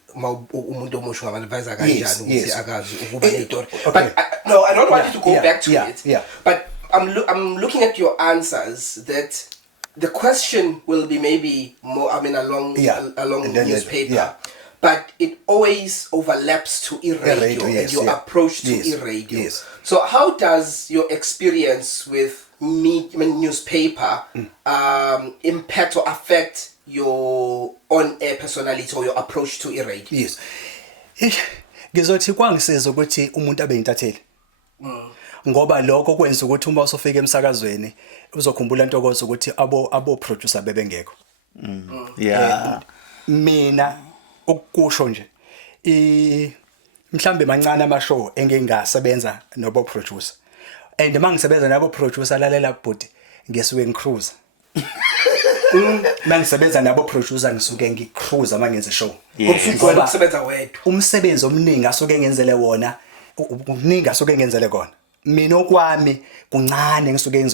umuntu omusha ngama-advisor kanjani ukuthi akazi ukuba nestory. But no, I don't want you to go back to it. Yeah. But I'm looking at your answers that the question will be maybe more along the newspaper. Yeah. But it always overlaps to e-radio and your approach to e-radio. Yes. So how does your experience with newspaper impact or affect your on-air personality or your approach to e-radio? Yes. Ngizothi kwangisiza ukuthi umuntu abe intatheli. Ngoba lokho kwenza ukuthi uma usofika emsakazweni uzokhumbula Ntokozo ukuthi abo producer bebengekho. Yeah. Mina ukusho nje mhlambe mancane ama show engingasebenza nobo producer and mangisebenza nabo producer lalela bhuti ngesuke ngicruise mangisebenza nabo producer ngisuke ngicruise mangenza show ukusebenza wedwa umsebenzi omningi asuke ngenzele wona ukuningi asuke ngenzele kona mina okwami kuncane ngisuke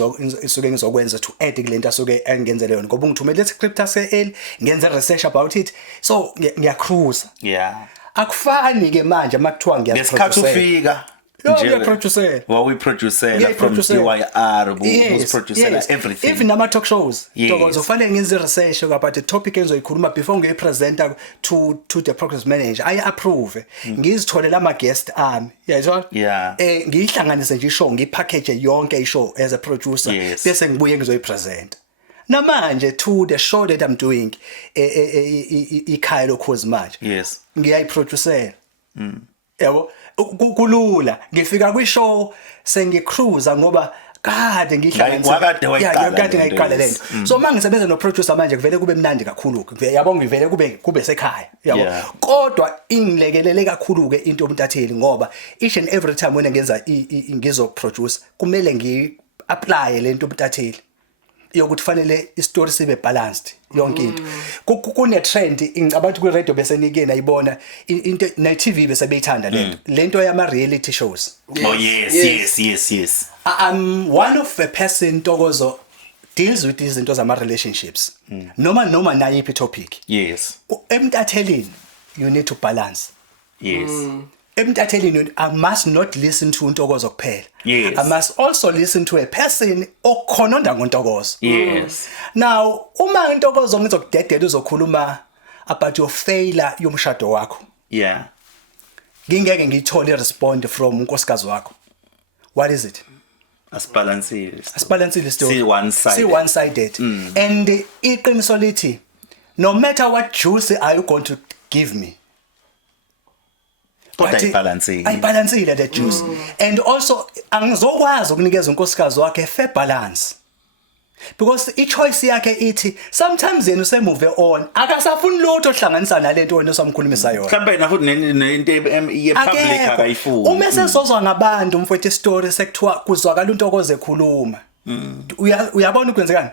ngizokwenza to add kulento asuke engenzele yona ngoba ngithumele script ase ngenza research about it so ngiyacruise akufani ke manje makuthiwa ngesikhathi ufika nje wawiproducer from DYR who's everything even nama talk shows Ntokozo kufanele ngenze research about the topic engizoyikhuluma before ngiyipresenta to the progress manager I approve ngizitholela ama guest ami yayizwa ngiyihlanganise nje ishow ngipackage yonke ishow as a producer bese ngibuye ngizoyipresenta namanje to the show that I'm doing ikhaya lokhozi manje ngiyayiproducer yabo kulula ngifika kwishow sengicruise ngoba kade ngiyiqala lento so mangisebenza no producer manje kuvele kube mnandi kakhulu yabo ngivele kube sekhaya yabo kodwa ingilekelele kakhulu ke into omntatheli ngoba each and every time when ngenza ngizo produce kumele ngi-apply lento omntatheli yokuthi fanele istory sibe balanced yonke into kune trend ngicabanga ku radio bese nike nayibona into na TV bese beyithanda lento yama reality shows yes I'm one of the person Ntokozo deals with izinto zama relationships noma nayiphi topic emntathelini you need to balance emntathelini I must not listen to Ntokozo kuphela I must also listen to a person okhononda ngoNtokozo now uma Ntokozo ngizokudedela uzokhuluma about your failure yomshado wakho ngingeke ngithole respond from unkosikazi wakho what is it asibalansile still see one sided and iqiniso lithi no matter what juice are you going to give me ayibalansile that juice and also angizokwazi ukunikeza unkosikazi wakhe fair balance because ichoice yakhe ithi sometimes yena usemove on akasafuni lutho ohlanganisa nalento wena osamkhulumisa yona mhlawumbe nafuthi nento ye-public akayifuni uma sesozwa ngabantu mfowethu story sekuthiwa kuzwakala uNtokozo ekhuluma uyabona ukwenzekani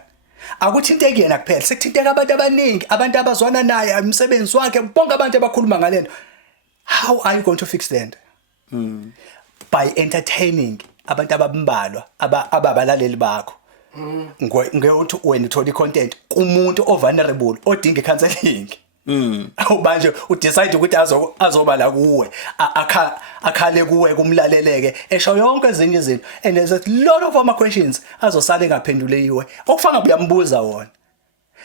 akuthinte kuyena kuphela sekuthinteka abantu abaningi abantu abazwana naye umsebenzi wakhe bonke abantu abakhuluma ngalento how are you going to fix that by entertaining abantu abambalwa ababalaleli bakho ngokuthi wena uthola content kumuntu vulnerable odinga counseling Awubanje udecide ukuthi azoba la kuwe akhale kuwe kumlaleleke esho yonke ezinye izinto and there's a lot of other questions azosale ngaphenduleyiwe okufanga uyambuza wona.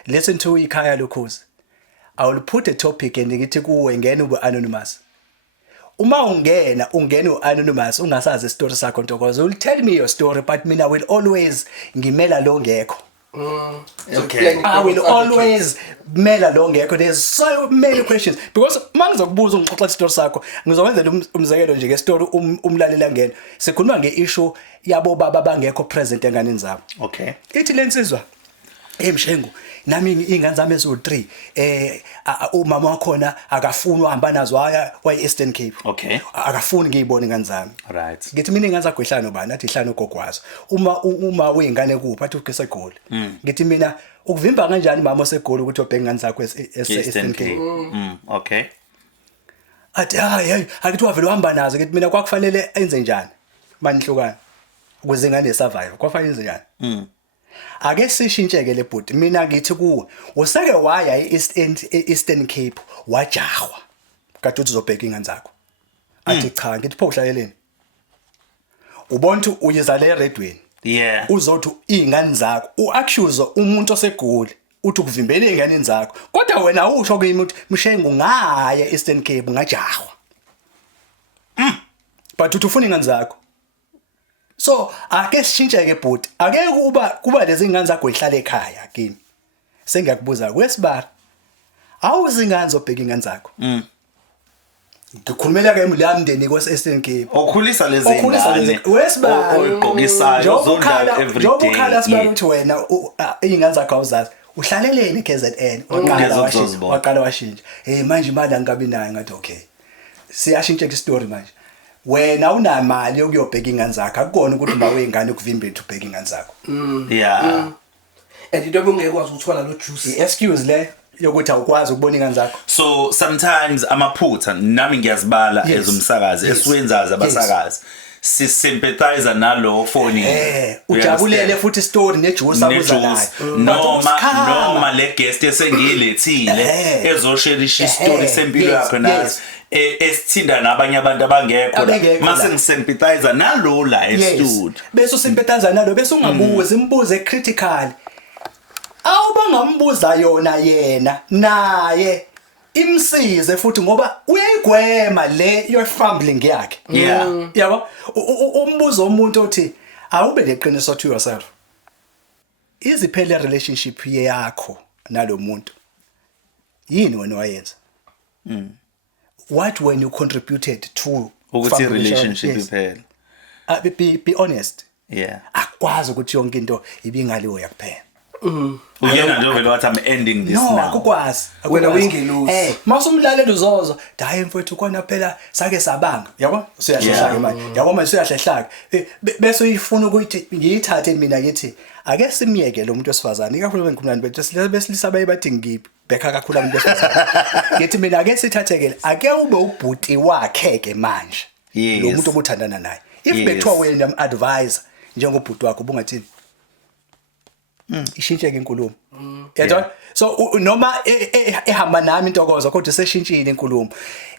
Listen to ikhaya lokhozi. I will put a topic and ngithi kuwe ngene ube anonymous. Uma ungena anonymous ungasazi story sakho Ntokozo, will tell me your story but mina will always ngimela lo ngekho. Okay. I will always mela lo ngekho. There's so many questions because mangizokubuza ngixoxa story sakho ngizowenzela umzekelo nje ngestory umlalela ngene sikhuluma ngeissue yabo baba bangekho present enganeni zabo. Okay. Ithi lensizwa Mshengu nami ingane zami ezo3 umama wakhona akafuni uhamba nazo kwa Eastern Cape. Okay. Akafuni ngiyibone ingane zami. Right. Ngithi mina ingane zakho ihlano bani athi ihlano gogwazo. Uma uyingane kuphi athi ukesegoli. Ngithi mina ukuvimba kanjani mama osegoli ukuthi obheka ingane zakho Eastern Cape. Okay. Athi hayi akithi wavela uhamba nazo ngithi mina kwakufanele enze njani manihlukana ukuze ingane survive kwafanele enze njani. Ake sishintsheke le bhuti mina ngithi kuwe useke waya eEastern Cape wajahwa kade uthi uzobheka ingane zakho athi cha ngithi pho uhlaleleni ubona ukuthi uyizale eRedway Yeah. uzothi ingane zakho uaccuse umuntu osegoli uthi ukuvimbela ingane zakho kodwa wena usho kimi ukuthi Mshengu ngaya eEastern Cape ngajahwa but uthi ufuna ingane zakho. So ake sishintsheke bhuti ake kuba lezi ingane zakho ihlala ekhaya kimi sengiyakubuza kwesibara awuzingane zobheka ingane zakho ngikhulumela ke emlandeni kwaseEastern Cape Okhulisa lezi ngane wesibara oyiqokisayo zonda every day ukhala sibara ukuthi wena ingane zakho awuzazi uhlaleleni KZN waqala washintsha manje imali angabi nayo ngathi okay siyashintsha ke story manje wena unamali yokuyobheka ingane zakho akukona ukuthi mawengane ukuvimba ethu ubheka ingane zakho. Yeah. And into ungekwazi ukuthola lo juice. Excuse le yokuthi awukwazi ukubona ingane zakho. So sometimes amaphutha nami ngiyazibala ezumsakazi esiwenzaza abasakazi sisympathize nalo phone ujabulele futhi story nejuice akuza nayo noma le guest esengilethile ezosherisha story sempilo yakho nazo esithinda nabanye abantu abangekho mase ngisympathize nalo la estudio bese usympathize nalo bese ungabuza imbuzo ecritical awubangambuza yona yena naye imsize futhi ngoba uyayigwema le your fumbling yakhe. Yabo umbuzo umuntu othi awube leqiniso to yourself. Iziphele relationship yakho nalo muntu yini wena wayenza? What when you contributed to ukuthi relationship iphela? Be honest. Yeah. Akwazi ukuthi yonke into ibingaliwe yakuphela. Uyena nje vele wathi I'm ending this now. No, akukwazi. Wena wingelusi. Masumlaleli uzozo, hayi mfowethu khona phela sake sabanga. Yabo? Siyahlehlaka manje. Yabo manje siyahlehlaka. Bese uyifuna ukuthi ngiyithathe mina ngithi ake simiyeke lo muntu wesifazane. Ikakhulu bengikhulumani bethu besilisa bathi ngibheka kakhulu abantu besifazane. Ngithi mina ake sithathekele ake ube ubhuti wakhe ke manje. Lo muntu obuthandana naye. If bethiwa wena advisor njengobhuti wakho ubungathini? Ishintsheke inkulumo. Yabona? So noma ehamba nami Ntokozo kodwa seshintshile inkulumo.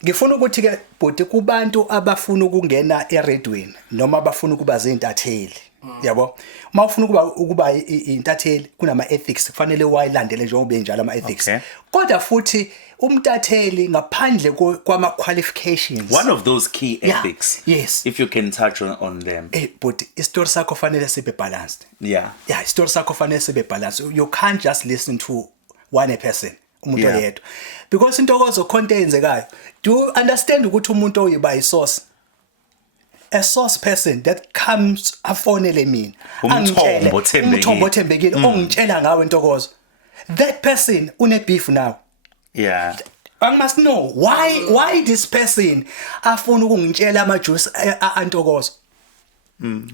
Ngifuna ukuthi ke bhuti kubantu abafuna ukungena eRedway noma abafuna ukuba zintatheli. Yabo? Mawufuna ukuba intatheli kunama ethics kufanele wayilandele njengoba enjalo ama ethics. Kodwa futhi umtatheli ngaphandle kwama qualifications. One of those key ethics. Yes. If you can touch on them. But istory sakho fanele sibe balanced. Yeah. Yeah, istory sakho fanele sibe balanced. You can't just listen to one person. Umuntu oyedwa. Because Ntokozo content enzekayo. Do you understand ukuthi umuntu oyiba isource? A source person that comes afonele mina umthombo othembekile ongitshela ngawe Ntokozo. That person une beef now. Yeah. I must know why this person afuna ukungitshela amajuice aNtokozo.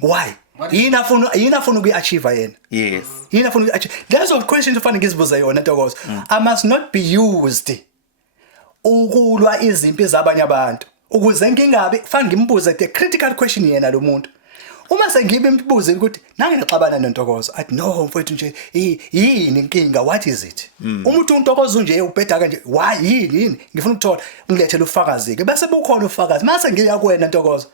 Why? Yini afuna ukuachieve yena? Yes. Yini afuna ukuachieve? There's a question to find ngizibuza yona Ntokozo. I must not be used ukulwa izimpi zabanye abantu. Ukuze ngingabe fanele ngimbuze the critical question yena lo muntu. uma sengibe imbuzo ukuthi nange ngixabana noNtokozo athi no mfowethu nje yini inkinga what is it umuntu uNtokozo nje ubheda kanje why yini ngifuna ukuthola ngilethele ufakazi ke bese bukhona ufakazi mase ngiya kuwena Ntokozo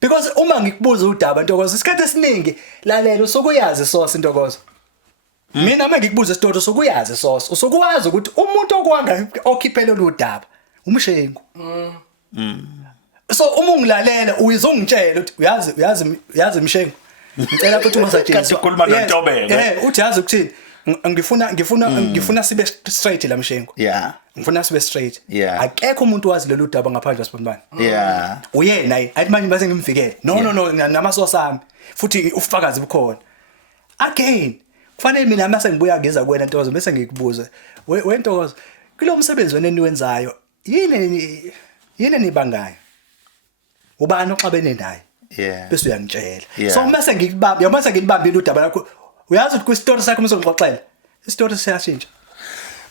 because uma ngikubuza udaba Ntokozo isikhathi esiningi lalela usokuyazi source Ntokozo mina uma ngikubuza isitori usokuyazi source usokwazi ukuthi umuntu okwanga okhiphela lo daba umshengu so uma ungilalela uyizongitshela ukuthi uyazi Mshengu ngicela ukuthi ungasatshela ukhuluma noNtobeko uthi yazi ukuthini ngifuna sibe straight la Mshengu ngifuna sibe straight akekho umuntu wazi lolu daba ngaphandle kwaSibonibani uyena athi manje base ngimvikele no namasource ami futhi ufakazi bukhona again kufanele mina mase ngibuya ngeza kuwena Ntokozo bese ngikubuza wentokozo kulo msebenzi wena eniwenzayo yini nibangayo ubani oxabene naye bese uyangitshela so mase ngikubamba mase ngilibambile udaba lakho uyazi ukuthi kwistory sakho mase ngixoxela istory siyashintsha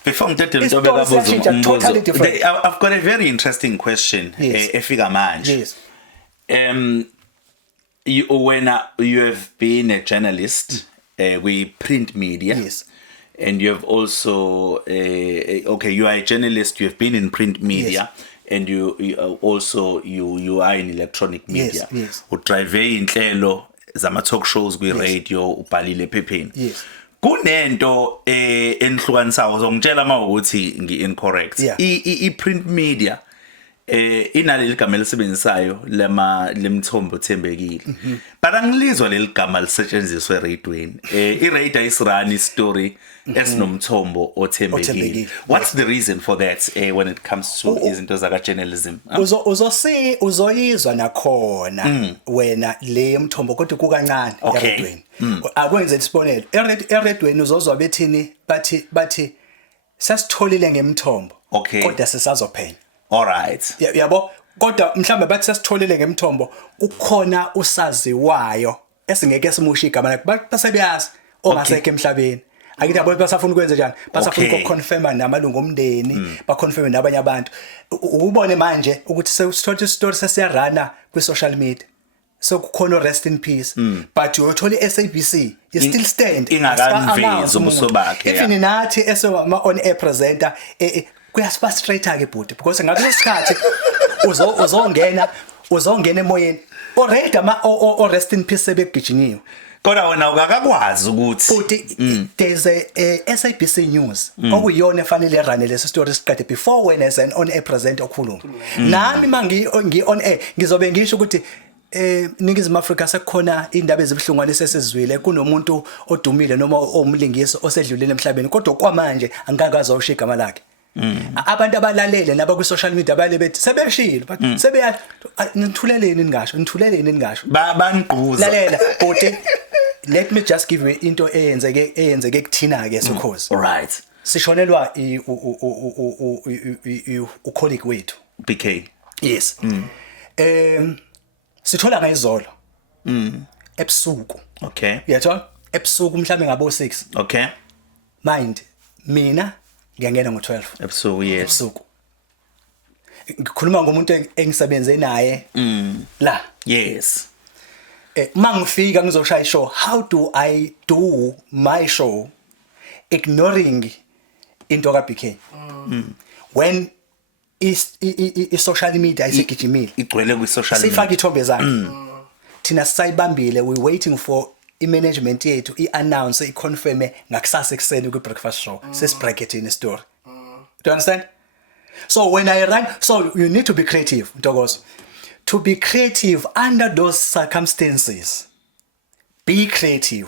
before ngithathe Ntobeko abuze umbuzo I've got a very interesting question efika manje when you have been a journalist we print media and you have also okay you are a journalist you have been in print media and you also you are in electronic media udrive inhlelo zama talk shows kwi radio ubhalile ephepheni kunento enhlukanisayo uzongitshela mawukuthi ngi-incorrect i-print media inaleli gama elisebenzisayo lemthombo thembekile but angilizwa leli gama lisetshenziswa eradweni iradio isirani story esinomthombo othembekile what's the reason for that when it comes to izinto zaka journalism uzoyizwa nakhona wena le mthombo kodwa kukancane eradweni akwenze isibonelo eradweni uzozwa bethini bathi sasitholile ngemthombo kodwa sisazophenya all right yabo kodwa mhlambe bathi sasitholile ngemthombo ukukhona usaziwayo esingeke simushe igama lakhe basebeyazi ongasekho emhlabeni akithi abo basafuna ukwenza njani basafuna ukuconfirma namalungu omndeni baconfirm nabanye abantu ubone manje ukuthi sesithola istory sesiyarana kwi social media so kukhona rest in peace but uyothola SABC you still stand ingakangivezi ubusobakhe even nathi esewama on air presenter kuyasiba straight ke bhuti because ngabe isikhathi uzongena emoyeni already o rest in peace sebegijinyiwe kodwa wena ukakakwazi ukuthi futhi there's a SABC news okuyona efanele erane lesi story siqede before when as an on air presenter okhuluma nami mangi on air ngizobe ngisho ukuthi Ningizimu Afrika sekukhona indaba ezibhlungwane sesizwile kunomuntu odumile noma omlingisi osedlulile emhlabeni kodwa kwamanje angakaze awushiya igama lakhe abantu abalalele naba ku social media bale bethi sebeshilo but sebeya nithuleleni ningasho banigquza lalela kodwa let me just give you into eyenzeke kuthina ke sokhozi all right sishonelwa u colleague wethu BK yes sithola ngayizolo ebusuku okay yathola ebusuku mhlambe ngabo 6 okay mind mina ngiyangena ngo12 ebusuku yes ebusuku ngikhuluma ngomuntu engisebenze naye la yes mangifika ngizoshaya show how do I do my show ignoring into ka BK when is social media isigijimile igcwele ku social media sifaka ithombe zakhe thina sayibambile we waiting for i-management yethu i-announce i-confirm ngakusasa ekseni ku breakfast show sesibreaketini story do you understand so when I run so you need to be creative Ntokozo to be creative under those circumstances be creative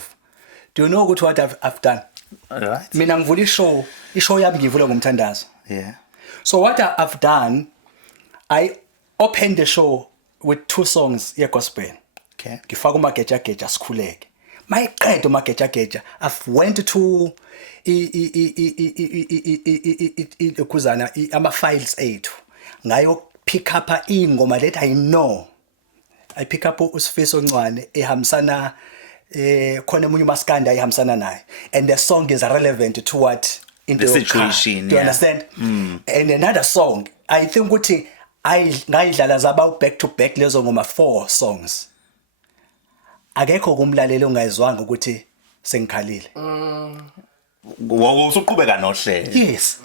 do you know what I've done all right mina ngivula ishow yami ngivula ngomthandazo yeah so what I've done I opened the show with 2 songs ye gospel okay ngifaka umageja sikhuleke mayiqedwe umageja I've went to kuzana ama files ethu ngayo pick up ingoma let I know I pick up uSifiso Ncwane ehambisana khona umunye umaskanda ehambisana naye and the song is relevant to what in the situation do you understand and another song I think ukuthi ngayidlala zaba back to back lezo ngoma 4 songs akekho kumlaleli ongayizwanga ukuthi sengikhalile. Usuqhubeka nohlelo. Yes.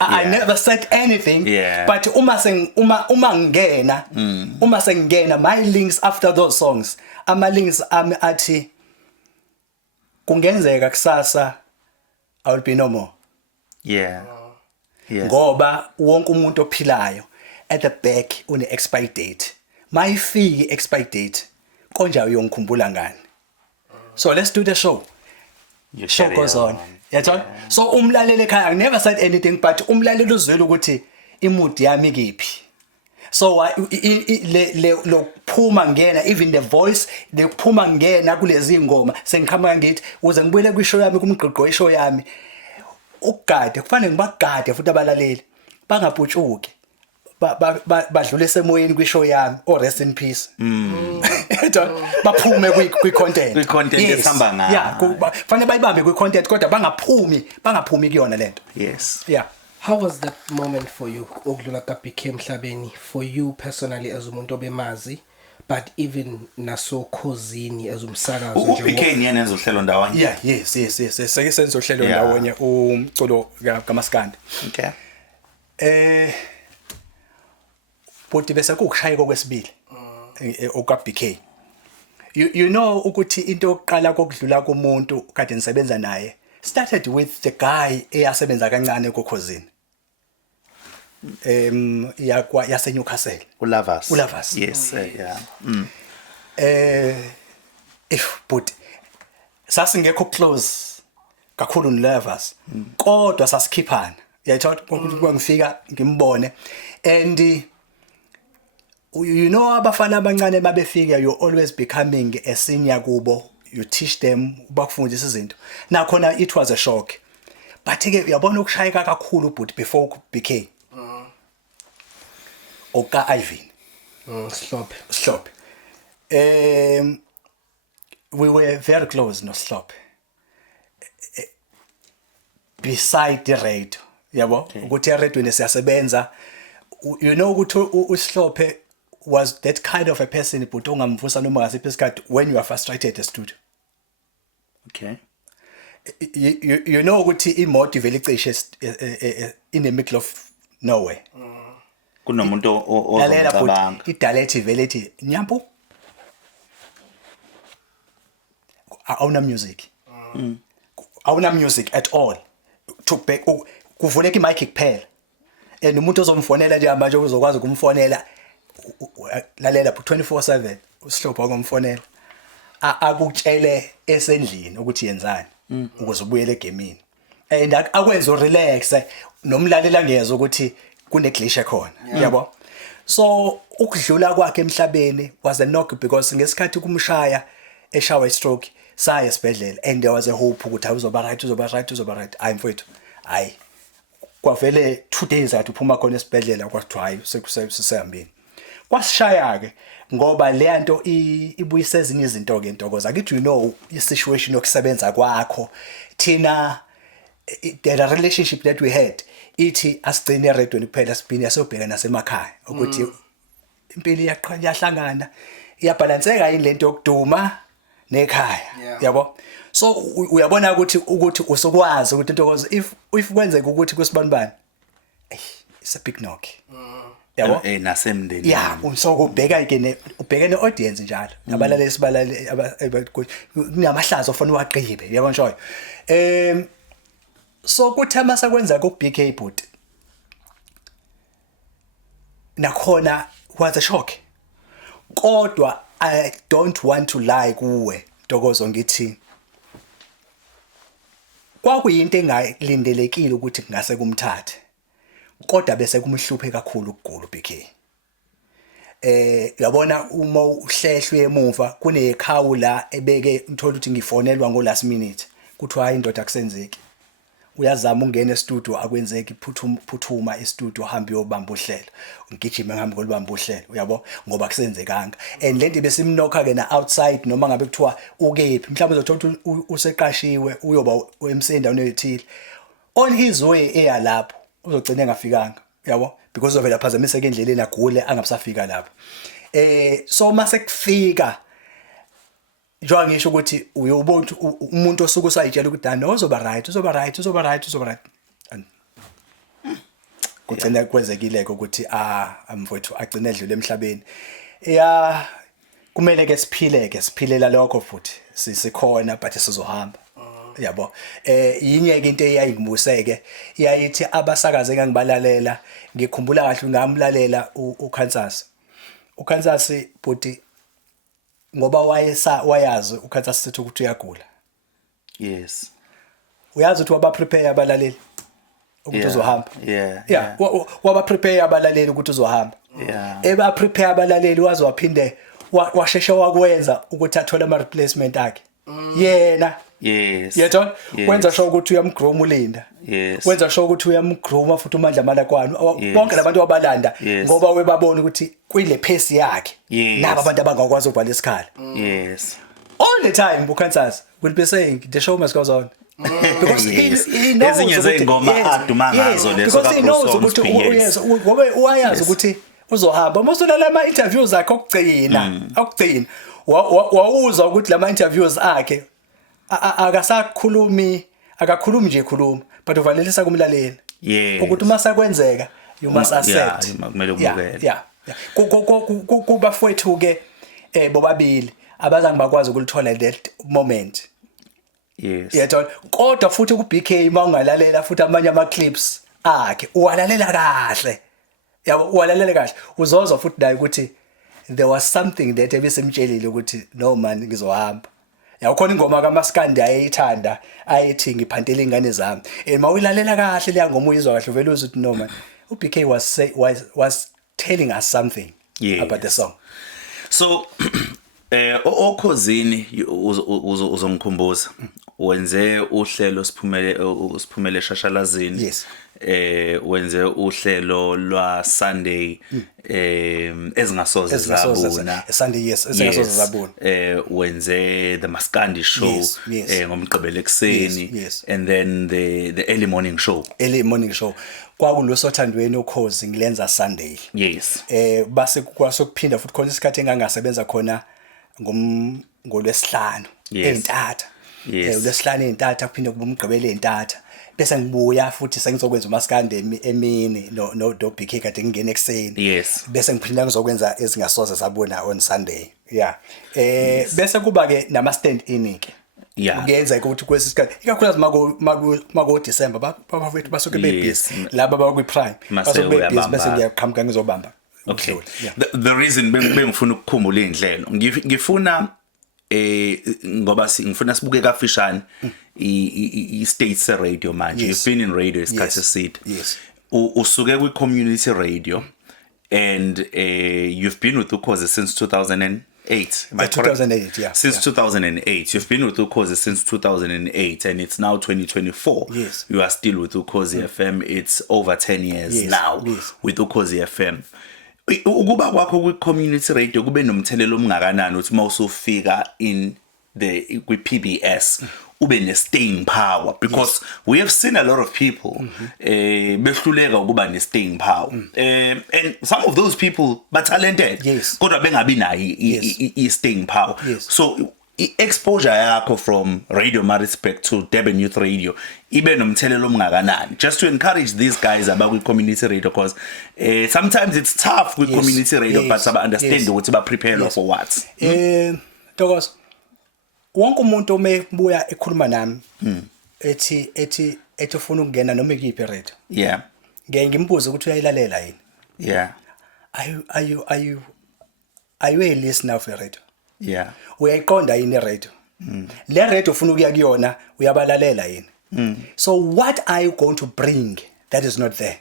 I never said anything, Yeah. but uma ngena, uma sengena, my links after those songs, ama links ami athi kungenzeka kusasa I will be no more. Yeah. Yes. Ngoba wonke umuntu ophilayo at the back une expire date. Mayifiki expire date, konja uyongikhumbula ngani. So let's do the show. You Show carry goes on. Yabona? So umlaleli ekhaya I never said anything, but umlaleli uzwela ukuthi imood yami kephi. So lo phuma ngena, even the voice le phuma ngena kulezi ngoma sengikhama ngithi uze ngibuyele kwishow yami kumgqiqo weshow yami. Ukugade kufanele ngibagade futhi abalaleli bangabhutshuki badlule semoyeni kwishow yami or rest in peace. Baphume kwi content esihamba ngayo. Yeah, kufanele bayibambe kwi content kodwa bangaphumi kuyona lento. Yes. Yeah. How was that moment for you? Okudlula kaBK Mhlabeni, for you personally as umuntu obemazi, but even naso khosini as umsakazo nje. UBK yena ezohlelo ndawonye. Yeah, yes. Seke senzo hlelo ndawonye umculo kaMaskandi. Okay. Futhi bese kukushayeka kwesibili okaBK. You know ukuthi into yokuqala kokudlula komuntu kade nisebenza naye started with the guy eyasebenza kancane kokhosini. Yase Newcastle. Ulavas. Yes, yeah. But sasingekho close kakhulu noLavas. Kodwa sasikhiphana. Yayithola ukuthi kwangifika ngimbone and you know abafana abancane mabefika you always becoming a senior kubo. You teach them bakufundisa izinto. Nakhona it was a shock. But ke uyabona ukushayeka kakhulu but before BK. Oka Ivan. Slop. We were very close no Slop. Beside the radio. Yabo, ukuthi radio nesiyasebenza. You know ukuthi uShlophe was that kind of a person but ongamvusa noma ngasiphi isikhathi when you are frustrated at the studio. Okay. You know ukuthi imoto ivele icishe in the middle of nowhere. Kunomuntu ozocabanga. Idaleti vele ethi nyampu. Awuna music. Awuna music at all. To back kuvuleka imic kuphela. And umuntu ozomfonela nje manje uzokwazi ukumfonela lalela 24/7 uShlophe akumfonela. Akutshele esendlini ukuthi yenzani ukuze ubuyele egamini. And akwenza urelax nomlalela ngezwe ukuthi kune glitch ekhona. Yabo. So ukudlula kwakhe emhlabeni was a knock because ngesikhathi kumshaya eshawa stroke saya esibhedlela and there was a hope ukuthi awuzoba right. Hayi mfowethu. Hayi. Kwavele 2 days athi uphuma khona esibhedlela kwathiwa hayi sekusehambeni. Kwasishaya ke ngoba le nto ibuyisa ezinye izinto ke intokoza akithi you know i-situation yokusebenza kwakho thina the relationship that we had ithi asigcine radio kuphela sibini yasobheka nasemakhaya ukuthi impilo iyahlangana iyabalanseka yini lento yokuduma nekhaya yabo. So uyabona ukuthi usukwazi ukuthi intokoza if kwenzeka ukuthi kusibanibani it's a big knock. Yabo nasemndeni. Yeah, so ubheka ke ubheka neaudience njalo. Abalaleli sibalale kunamahlazo ofuna uwaqhibe yabo nshoyo. So kuthi amasa kwenza ku BK but nakhona was a shock. Kodwa I don't want to lie kuwe Ntokozo ngithi kwakuyinto engalindelekile ukuthi kungase kumthathe. Kodwa bese kumhluphe kakhulu ukugula BK. Uyabona uma uhlehlwe emuva kunekhawu la ebeke uthola ukuthi ngifonelwa ngo last minute kuthiwa hayi indoda akusenzeki. Uyazama ungena e-studio akwenzeki phuthuma e-studio hamba uyobamba uhlelo. Ngigijima ngihambe kolibamba uhlelo uyabo ngoba kusenzekanga. And lento besimnokha ke na outside noma ngabe kuthiwa ukephi mhlawumbe uzothola useqashiwe uyoba emsendaweni ethile. On his way eya lapho uzogcina engafikanga yabo because ovela phazamiseke endleleni agule angabusafika lapho. So mase kufika njengoba ngisho ukuthi uyobona umuntu osuke usayitshela ukuthi no uzoba right and kugcina kwenzekile ukuthi mfowethu agcine edlule emhlabeni kumele ke siphilela lokho futhi sikhona but sizohamba yabo yinye ke into eyayingibuseke iyayithi abasakaze engangibalalela ngikhumbula kahle ngamlalela uKansas buti ngoba wayazi uKansas sithi ukuthi uyagula yes uyazi ukuthi waba prepare abalaleli ukuthi uzohamba waba prepare abalaleli ukuthi uzohamba eba prepare abalaleli wazi waphinde washesha wakwenza ukuthi athole ama replacement akhe yena yes yetho wenza sho ukuthi uyamgroom ulinda wenza sho ukuthi uyamgroom futhi uMandla Malakwana bonke labantu wabalanda ngoba webabona ukuthi kuyile pace yakhe naba abantu abangakwazi ukubhala isikhala yes all the time uKansas will be saying the show must go on because he knows ezinye zengoma aduma ngazo leso because he knows ukuthi yes uyazi ukuthi uzohamba mosulalela ama interviews akhe okugcina wawuza ukuthi lama interviews akhe akakhulumi nje khuluma but uvalelisa kumlaleli ukuthi uma sakwenzeka you must accept kumele ubukele kubafowethu ke bobabili abazange bakwazi ukulithola that moment yes yetho kodwa futhi ku BK mawungalalela futhi amanye ama clips akhe uwalalela kahle yabo uwalalela kahle uzozwa futhi naye ukuthi there was something that ebesemtshelile ukuthi no man ngizohamba yakhona ingoma kaMaskandi ayithanda ayithi ngiphantela ingane zami mawilalela kahle leya ngoma uyizwa kahle vele uzuthi no man uBK was telling us something about the song so okhosini uzongikhumbuza wenze uhlelo siphumele shashalazini wenze uhlelo lwa Sunday ezingasoze zabuna Sunday ezingasoze zabuna wenze the Maskandi show ngomgqibelo ekseni and then the early morning show kwakulosothandweni okhozi ngilenza Sunday yes base kwasokuphinda futhi khona isikhathi engangasebenza khona ngolwesihlanu eNtatha lwesihlanu eNtatha kuphinde kube umgqibelo eNtatha bese ngibuya futhi sengizokwenza uMaskandi emini no BK kade ngingena ekseni bese ngiphinda ngizokwenza ezingasoze zabona on Sunday bese kuba ke nama stand in ke kuyenza ukuthi kwesisikhathi ikakhulukazi mako December bafethu basuke bebusy laba bakwi prime basuke bebusy bese ngiyaqhamuka ngizobamba okay the reason bengifuna ukukhumbula indlelo ngifuna ngoba ngifuna sibuke kafishane i-state radio manje you've been in radio isikhathi eside usuke kwi community radio and you've been with Ukhozi since 2008 2008 since 2008 you've been with Ukhozi since 2008 and it's now 2024 you are still with Ukhozi FM it's over 10 years now with Ukhozi FM ukuba kwakho kwi community radio kube nomthelelo omngakanani uthi mawusufika in the kwi PBS ube ne staying power because we have seen a lot of people behluleka ukuba ne staying power and some of those people but talented kodwa bengabi nayo i staying power so exposure yakho from Radio Maritzburg to Durban Youth Radio ibe nomthelelo omngakanani just to encourage these guys about with community radio because sometimes it's tough with community radio but some understand ukuthi ba prepare for what Thokoza wonke umuntu omebuya ekhuluma nami ethi ufuna ukungena noma ikiphi radio ngeke ngimbuze ukuthi uyayilalela yini are you a listener of the radio uyayiqonda yini radio le radio ufuna ukuya kuyona uyabalalela yini so what are you going to bring that is not there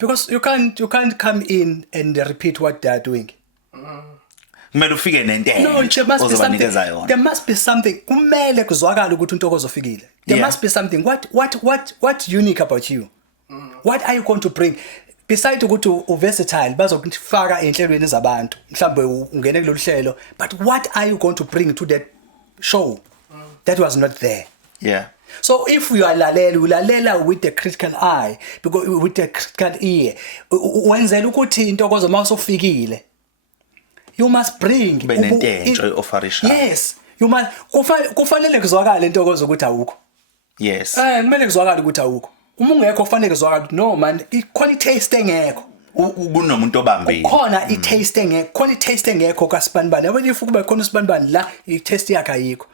because you can't come in and repeat what they are doing kumele ufike nento ozobanikeza yona there must be something kumele kuzwakala ukuthi uNtokozo ufikile there must be something what unique about you what are you going to bring besides ukuthi uversatile bazokufaka enhlelweni zabantu mhlambe ungene kulolu hlelo but what are you going to bring to that show that was not there so if you are ulalela with the critical eye because with the critical ear wenzela ukuthi Intokozo mawusofikile you must bring Ube nententsho ofarishayo. yes you must kufanele kuzwakala intokozo ukuthi awukho Yes. kumele kuzwakala ukuthi awukho uma ungekho kufanele kuzwakala no man ikhona taste engekho Kunomuntu obambile. khona i-taste engekho khona i-taste engekho kaSibanibani yabo if kuba khona uSibanibani la i-taste yakhe ayikho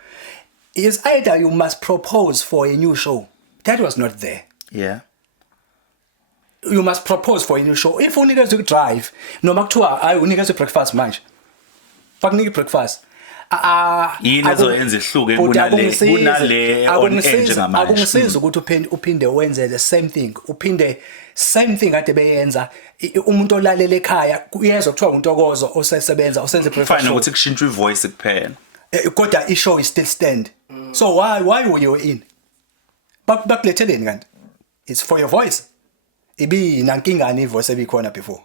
is either you must propose for a new show that was not there. Yeah. You must propose for a new show. If unikezwe drive noma kuthiwa hayi unikezwe breakfast manje. Bakunika breakfast. Yini ezoyenza ihluke kunale on edge ngamanje. Akungisiza ukuthi uphinde wenze the same thing. Uphinde same thing kade beyenza umuntu olalela ekhaya uyezwa kuthiwa untokozo osesebenza osenze breakfast. Fine ukuthi kushintshwe ivoice kuphela. Kodwa i-show is still stand. So why were you in? Bakuletheleni kanti? It's for your voice. Ibi nankingani ivoice ebikhona before.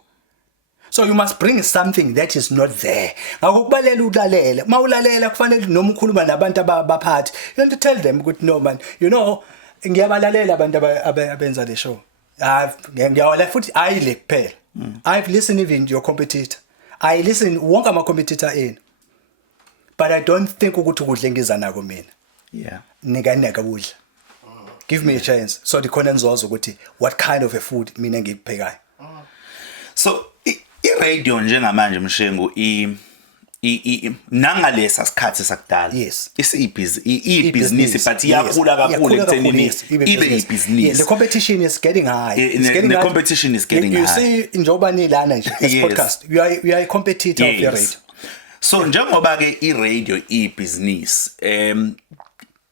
So you must bring something that is not there. Akukubalela ukulalela. Mawulalela kufanele noma ukhuluma nabantu abaphathi. You want to tell them ukuthi no man, you know, ngiyabalalela abantu abenza le show. Ngiyawala futhi ayile kuphela. I've listened even to your competitor. I listen wonke ama competitor in. But I don't think ukuthi ukudla engiza nako mina. Yeah. Neka ukudla. Give me a chance. So dikhona nizozwa ukuthi what kind of a food mina ngikuphekayo. So i-radio njengamanje Mshengu nangalesa sikhathi sakudala. Yes. Business but iyakhula kakhulu ekuthenini ibe business. The competition is getting high. The competition is getting high. You see njoba nilana nje as podcast. We are a competitor of the radio. So njengoba ke i-radio business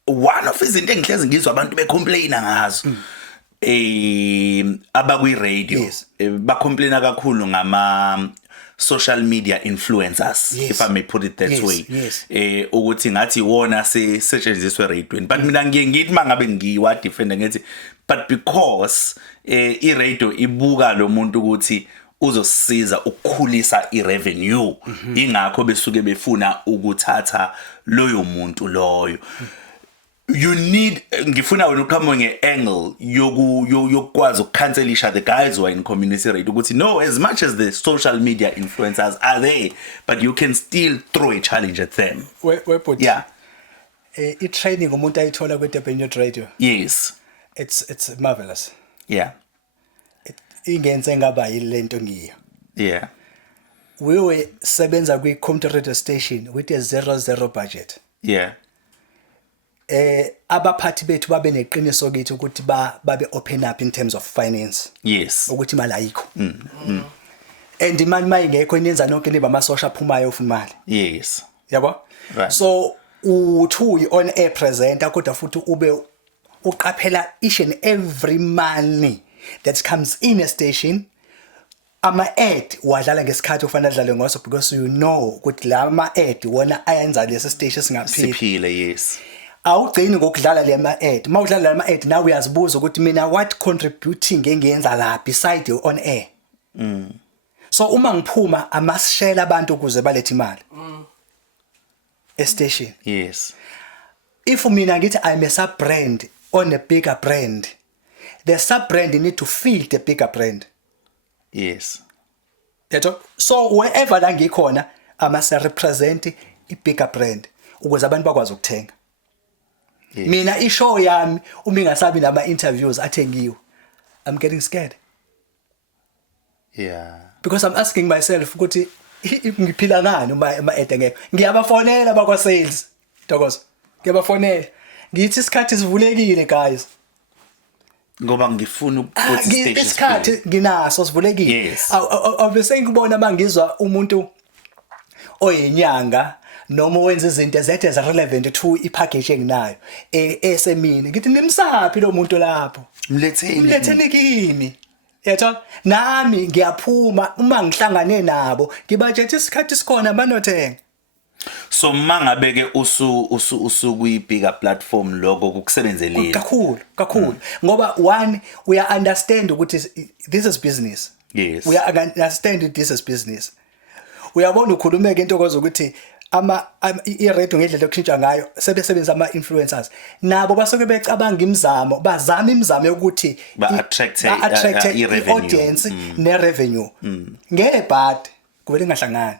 one of izinto engihlezi ngizwa abantu becomplaina ngazo abakwi radio ba complaina kakhulu ngama social media influencers if I may put it that way ukuthi ngathi wona sesetshenziswe radioweni but mina ngithi mangabe ngiwa defender ngithi but because i-radio ibuka lo muntu ukuthi uzosiza ukukhulisa irevenue ingakho besuke befuna ukuthatha loyo muntu loyo. You need ngifuna wena uqhamuke ngeangle yokwazi ukukhanselisha the guys who are in community radio ukuthi no, as much as the social media influencers are there but you can still throw a challenge at them. Yeah. I-training umuntu ayithola kwi-Durban Radio. Yes. It's marvelous. Yeah. Ingenze ngaba yilento ngiyo. Yeah. We were sebenza kwi-community radio station with a 0 budget. Yeah. Abaphathi bethu babe neqiniso kithi ukuthi babe open up in terms of finance. Yes. Ukuthi imali ayikho. And imali mayingekho inenza nonke niba amasosha aphumayo ufuna imali. Yes. Yabo? Right. So u2 on air presenter kodwa futhi ube uqaphela each and every money that comes in a station. Ama-ad wadlala ngesikhathi ufanele adlale ngaso because you know ukuthi la ama-ad wona ayenza lesi station singaphili. Siphile, yes. Awugcini ngokudlala le ma-ad. Mawudlala la ma-ad nawe uyazibuza ukuthi mina what contributing engiyenza la beside on air. So uma ngiphuma amasishare abantu ukuze balethe imali. A station. Yes. If mina ngithi I'm a sub brand on a bigger brand, the sub brand need to feed the bigger brand. Yes. Yato? So wherever la ngikhona I must represent a bigger brand ukuze abantu bakwazi ukuthenga. Yes. Mina ishow yami uma ingasabi nama interviews athengiwe, I'm getting scared. Yeah. Because I'm asking myself ukuthi ngiphila ngani uma ad ngeke. Ngiyabafonela bakwa sales. Ntokozo. Ngiyabafonela. Ngithi isikhathi sivulekile guys. Ngoba ngifuna ukuthi station isikhathi nginaso sivulekile. Yes. Obese ngibona mangizwa umuntu oyinyanga noma wenza izinto ezethe za relevant to ipackage enginayo esemini ngithi nimsaphi lo muntu lapho mletheni kimi yetho nami ngiyaphuma uma ngihlangane nabo ngibajeti isikhathi sikhona banothenga. So mangabe ke usu kuyi bigger platform lokho kukusebenzelile kakhulu ngoba one we understand ukuthi this is business. Yes. We understand this is business. Uyabona ukhulumeke into kozo ukuthi i-radio ngendlela yokushintsha ngayo sebesebenzisa ama-influencers nabo basuke becabanga imizamo bazama imizamo yokuthi ba-attract i-audience ne-revenue ngebhadi kuvele ngahlangani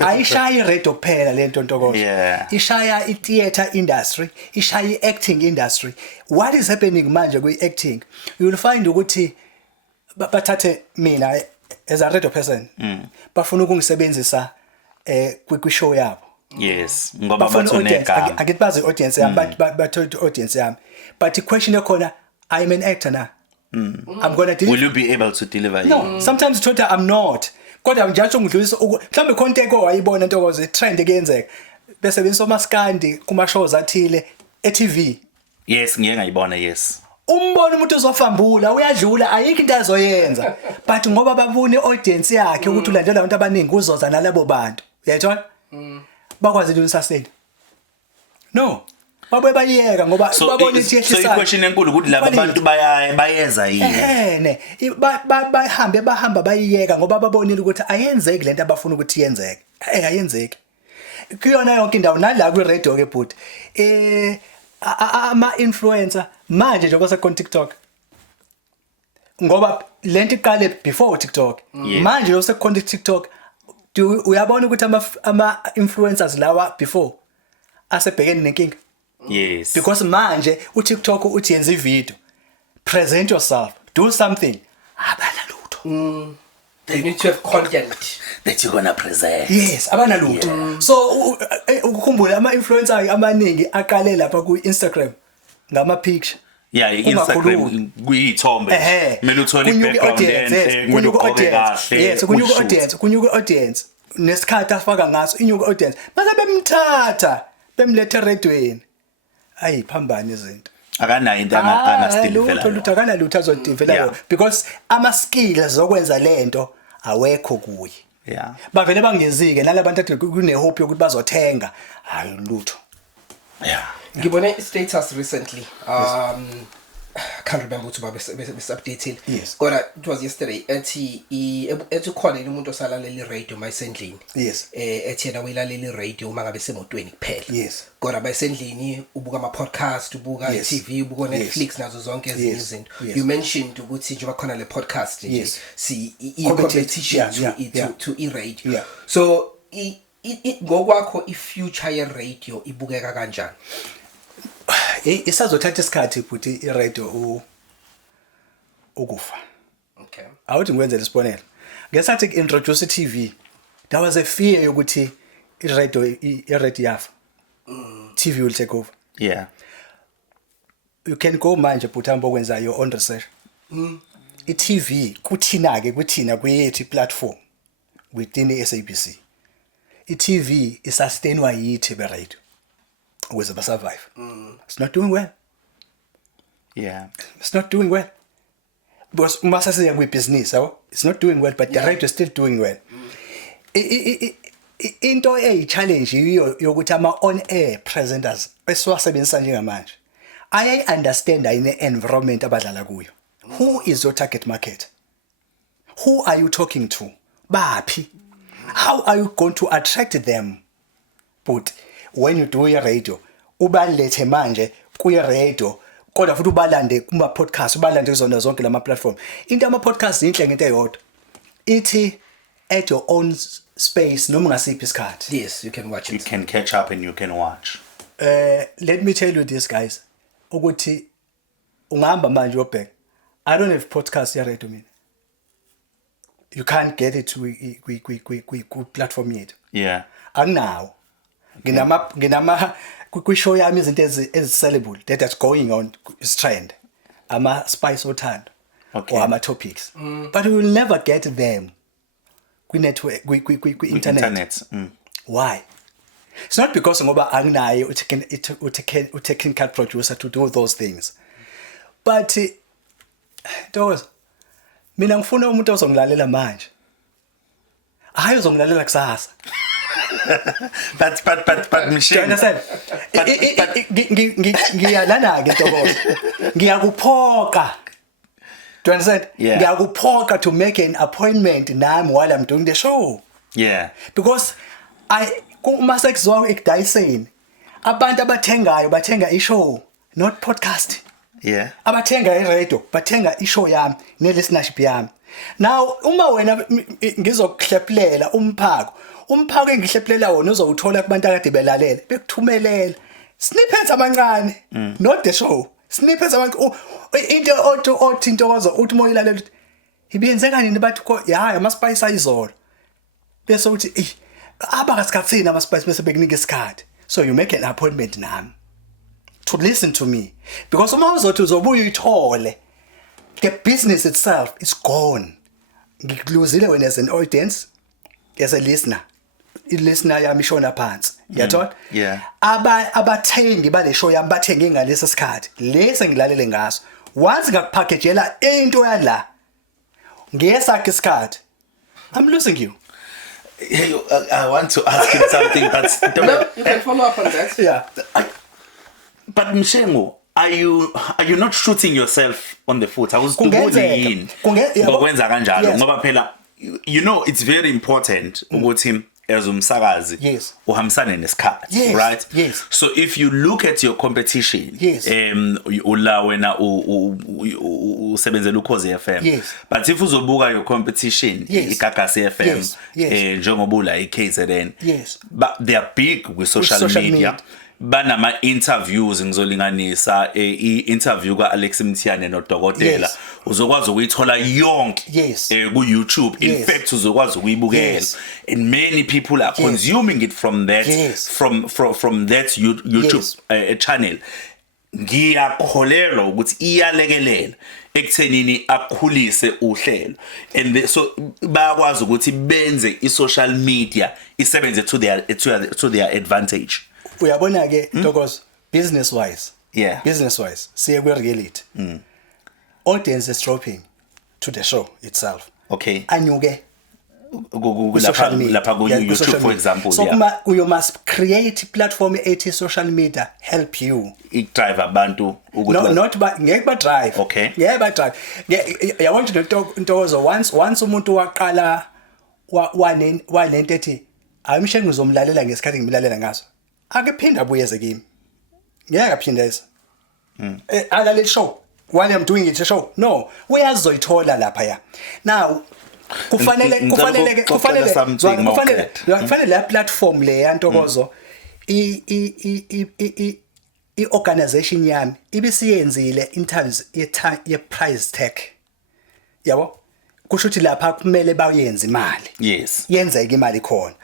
ayishaya iradio kuphela lento Ntokozo Yeah. ishaya i-theatre industry ishaya i-acting industry. What is happening manje kwi-acting, you will find ukuthi bathathe mina as a radio person bafuna ukungisebenzisa kwi-show yabo. Yes, ngoba Bafuna audience, bathoneka. akithi bazi audience yami, bathola audience yami, but the question ekhona, I'm an actor now. I'm gonna deliver. Will you be able to deliver? No, sometimes Twitter I'm not. Kodwa njalo ngidlulisa mhlambe content owayibona Ntokozo trend ekuyenzeka. Besebenzisa maskandi kuma shows athile e-TV. Yes, ngeke ngayibona, yes. Umbona umuntu uzofambula uyadlula ayikho into azoyenza. But ngoba babone audience yakhe ukuthi ulandela abantu abaningi uzoza nalabo bantu. Uyayithola? Bakwazi ukusustain. No. Babe bayiyeka ngoba babona ithi so i-question enkulu ukuthi laba bantu bayenza yini? Ne bahamba bayiyeka ngoba babonile ukuthi ayenzeki lento abafuna ukuthi yenzeke. Ayenzeki. Kuyona yonke indawo nala kwi radio ke but ama influencer manje njengoba sekon TikTok. Ngoba lento iqale before TikTok. Manje lo sekon TikTok uyabona ukuthi ama influencers lawa before asebhekene nenkinga. Yes. Because manje uTikTok uthi yenza ivideo. Present yourself. Do something. Abana lutho. They need to have content that you're gonna present. Yes, abana lutho. So ukukhumbula ama influencers amaningi aqale lapha ku Instagram ngama picture. Yeah, Instagram kuyithombe. Kumele uthole i-background enhle, kumele ugqoke kahle. Yes, kunyuka audience. Nesikhathi afaka ngaso inyuka audience. Mase bemthatha, bemlethe eredweni. Ayiphambana izinto. Akanayo into angastill lutho akana lutho azodevelop because ama skills zokwenza lento awekho kuye. Yeah. Bavele bangezike nalabantu athi kune hope yokuthi bazothenga. Hayi lutho. Yeah. ngibone status recently I can't remember ukuthi babe updated. Yes. Kodwa it was yesterday ethi khona umuntu osalalela radio mayisendlini. Yes. Ethi yena uyilalela radio uma ngabe semotweni kuphela. Yes. Kodwa bayisendlini ubuka ama podcast, ubuka TV, ubuka Netflix nazo zonke ezinye izinto. You mentioned ukuthi njengoba khona le podcast nje si competition to e-radio. Yeah. So ngokwakho i-future ye radio ibukeka kanjani? Isazothatha isikhathi futhi i-radio ukufa. Okay. Awuthi ngikwenzele isibonelo. Ngesathi introduce TV. There was a fear yokuthi i-radio yafa. TV will take over. Yeah. You can go manje buthamba okwenza your own research. I-TV kuthina ke kuthina kweyethi platform within iSABC. I-TV isastainwa yithi be radio. Ukuze ba survive. It's not doing well. Yeah. It's not doing well. Because umasa siya kwi-business, it's not doing well, but the radio is still doing well. Into challenge yiyo yokuthi ama on air presenters esiwasebenzisa njengamanje. I understand ine environment abadlala kuyo. Who is your target market? Who are you talking to? Baphi? How are you going to attract them? But when you do your radio, ubalethe manje kuye radio kodwa futhi ubalande kuma podcast, ubalande kuzona zonke lama platform. Into ama podcast inhle ngento eyodwa. Ithi at your own space noma ngasiphi isikhathi. Yes, you can watch it. You can catch up and you can watch. Let me tell you this guys. Ukuthi ungahamba manje uyobheka. I don't have podcast ya radio mina. You can't get it ku platform yethu. Yeah. Anginawo. Nginama kwishow yami izinto ezisellable that's going on is trend. Ama spice othando. Okay. Or ama topics. But we will never get them. Kwi-network, kwi-internet. Why? It's not because ngoba anginayo technical producer to do those things. But Ntokozo, mina ngifuna umuntu ozongilalela manje. Hayi uzongilalela kusasa. But Michelle. Do you understand? Ngiyalana ke Ntokozo. Ngiyakuphoqa. Do you understand? Yeah. Ngiyakuphoqa to make an appointment nami while I'm doing the show. Yeah. Because uma sekuzwa ekudayiseni abantu abathengayo bathenga ishow not podcast. Yeah. Abathenga iradio bathenga ishow yami ne listenership yami. Now uma wena ngizokuhleplela umphako umphako engihlephelela wona uzowuthola kubantu akade belalela bekuthumelela snippets amancane not the show snippets into othi Ntokozo uthi moyilalela ibiyenzeka nini bathi ya amaspice ayizolo bese uthi abakasikhathini amaspice bese bekunika isikhathi so you make an appointment nami to listen to me because uma uzothi uzobuya uyithole the business itself is gone ngikuluzile wena as an audience as a listener i-listener yami ishona phansi yathola abathengi bale show yami bathenge ngalesi sikhathi lesi ngilalele ngaso once ngakupackagela into yala ngesakhe isikhathi I'm losing you. Hey, I want to ask him something, but no, you can follow up on that. Yeah. But Mshengo, are you not shooting yourself on the foot? I was yini ngokwenza kanjalo ngoba phela you know it's very important ukuthi as umsakazi uhambisane nesikhathi, right? Yes. So if you look at your competition, ula wena usebenzela uKhozi FM, but if uzobuka your competition iGagasi FM njengoba ula iKZN, but they are big with social media. Banama interviews ngizolinganisa interview kaAlex Mthiyane noDokotela uzokwazi ukuyithola yonke ku YouTube. In fact uzokwazi ukuyibukela and many people are consuming it from that from that YouTube channel. Ngiyakholelwa ukuthi iyalekelela ekuthenini akhulise uhlelo and so bayakwazi ukuthi benze i-social media isebenze to their advantage. Uyabona ke Ntokozo business wise siye kwe reality audience is dropping to the show itself anyuke social media lapha ku YouTube for example so you must create platform ethi social media help you drive abantu ukuthi not ngeke ba drive ba drive yabona Ntokozo once umuntu waqala wanento ethi ayimshengu ngizomlalela ngesikhathi ngimilalela ngaso akephinda abuyeze kimi ngeke aphinda esa alale show while I'm doing it show no uyazoyithola lapha ya now kufanele la platform le yantokozo i organization yami ibisiyenzile in terms ye price tag yabo kusho ukuthi lapha kumele bayenze imali yenzeke imali khona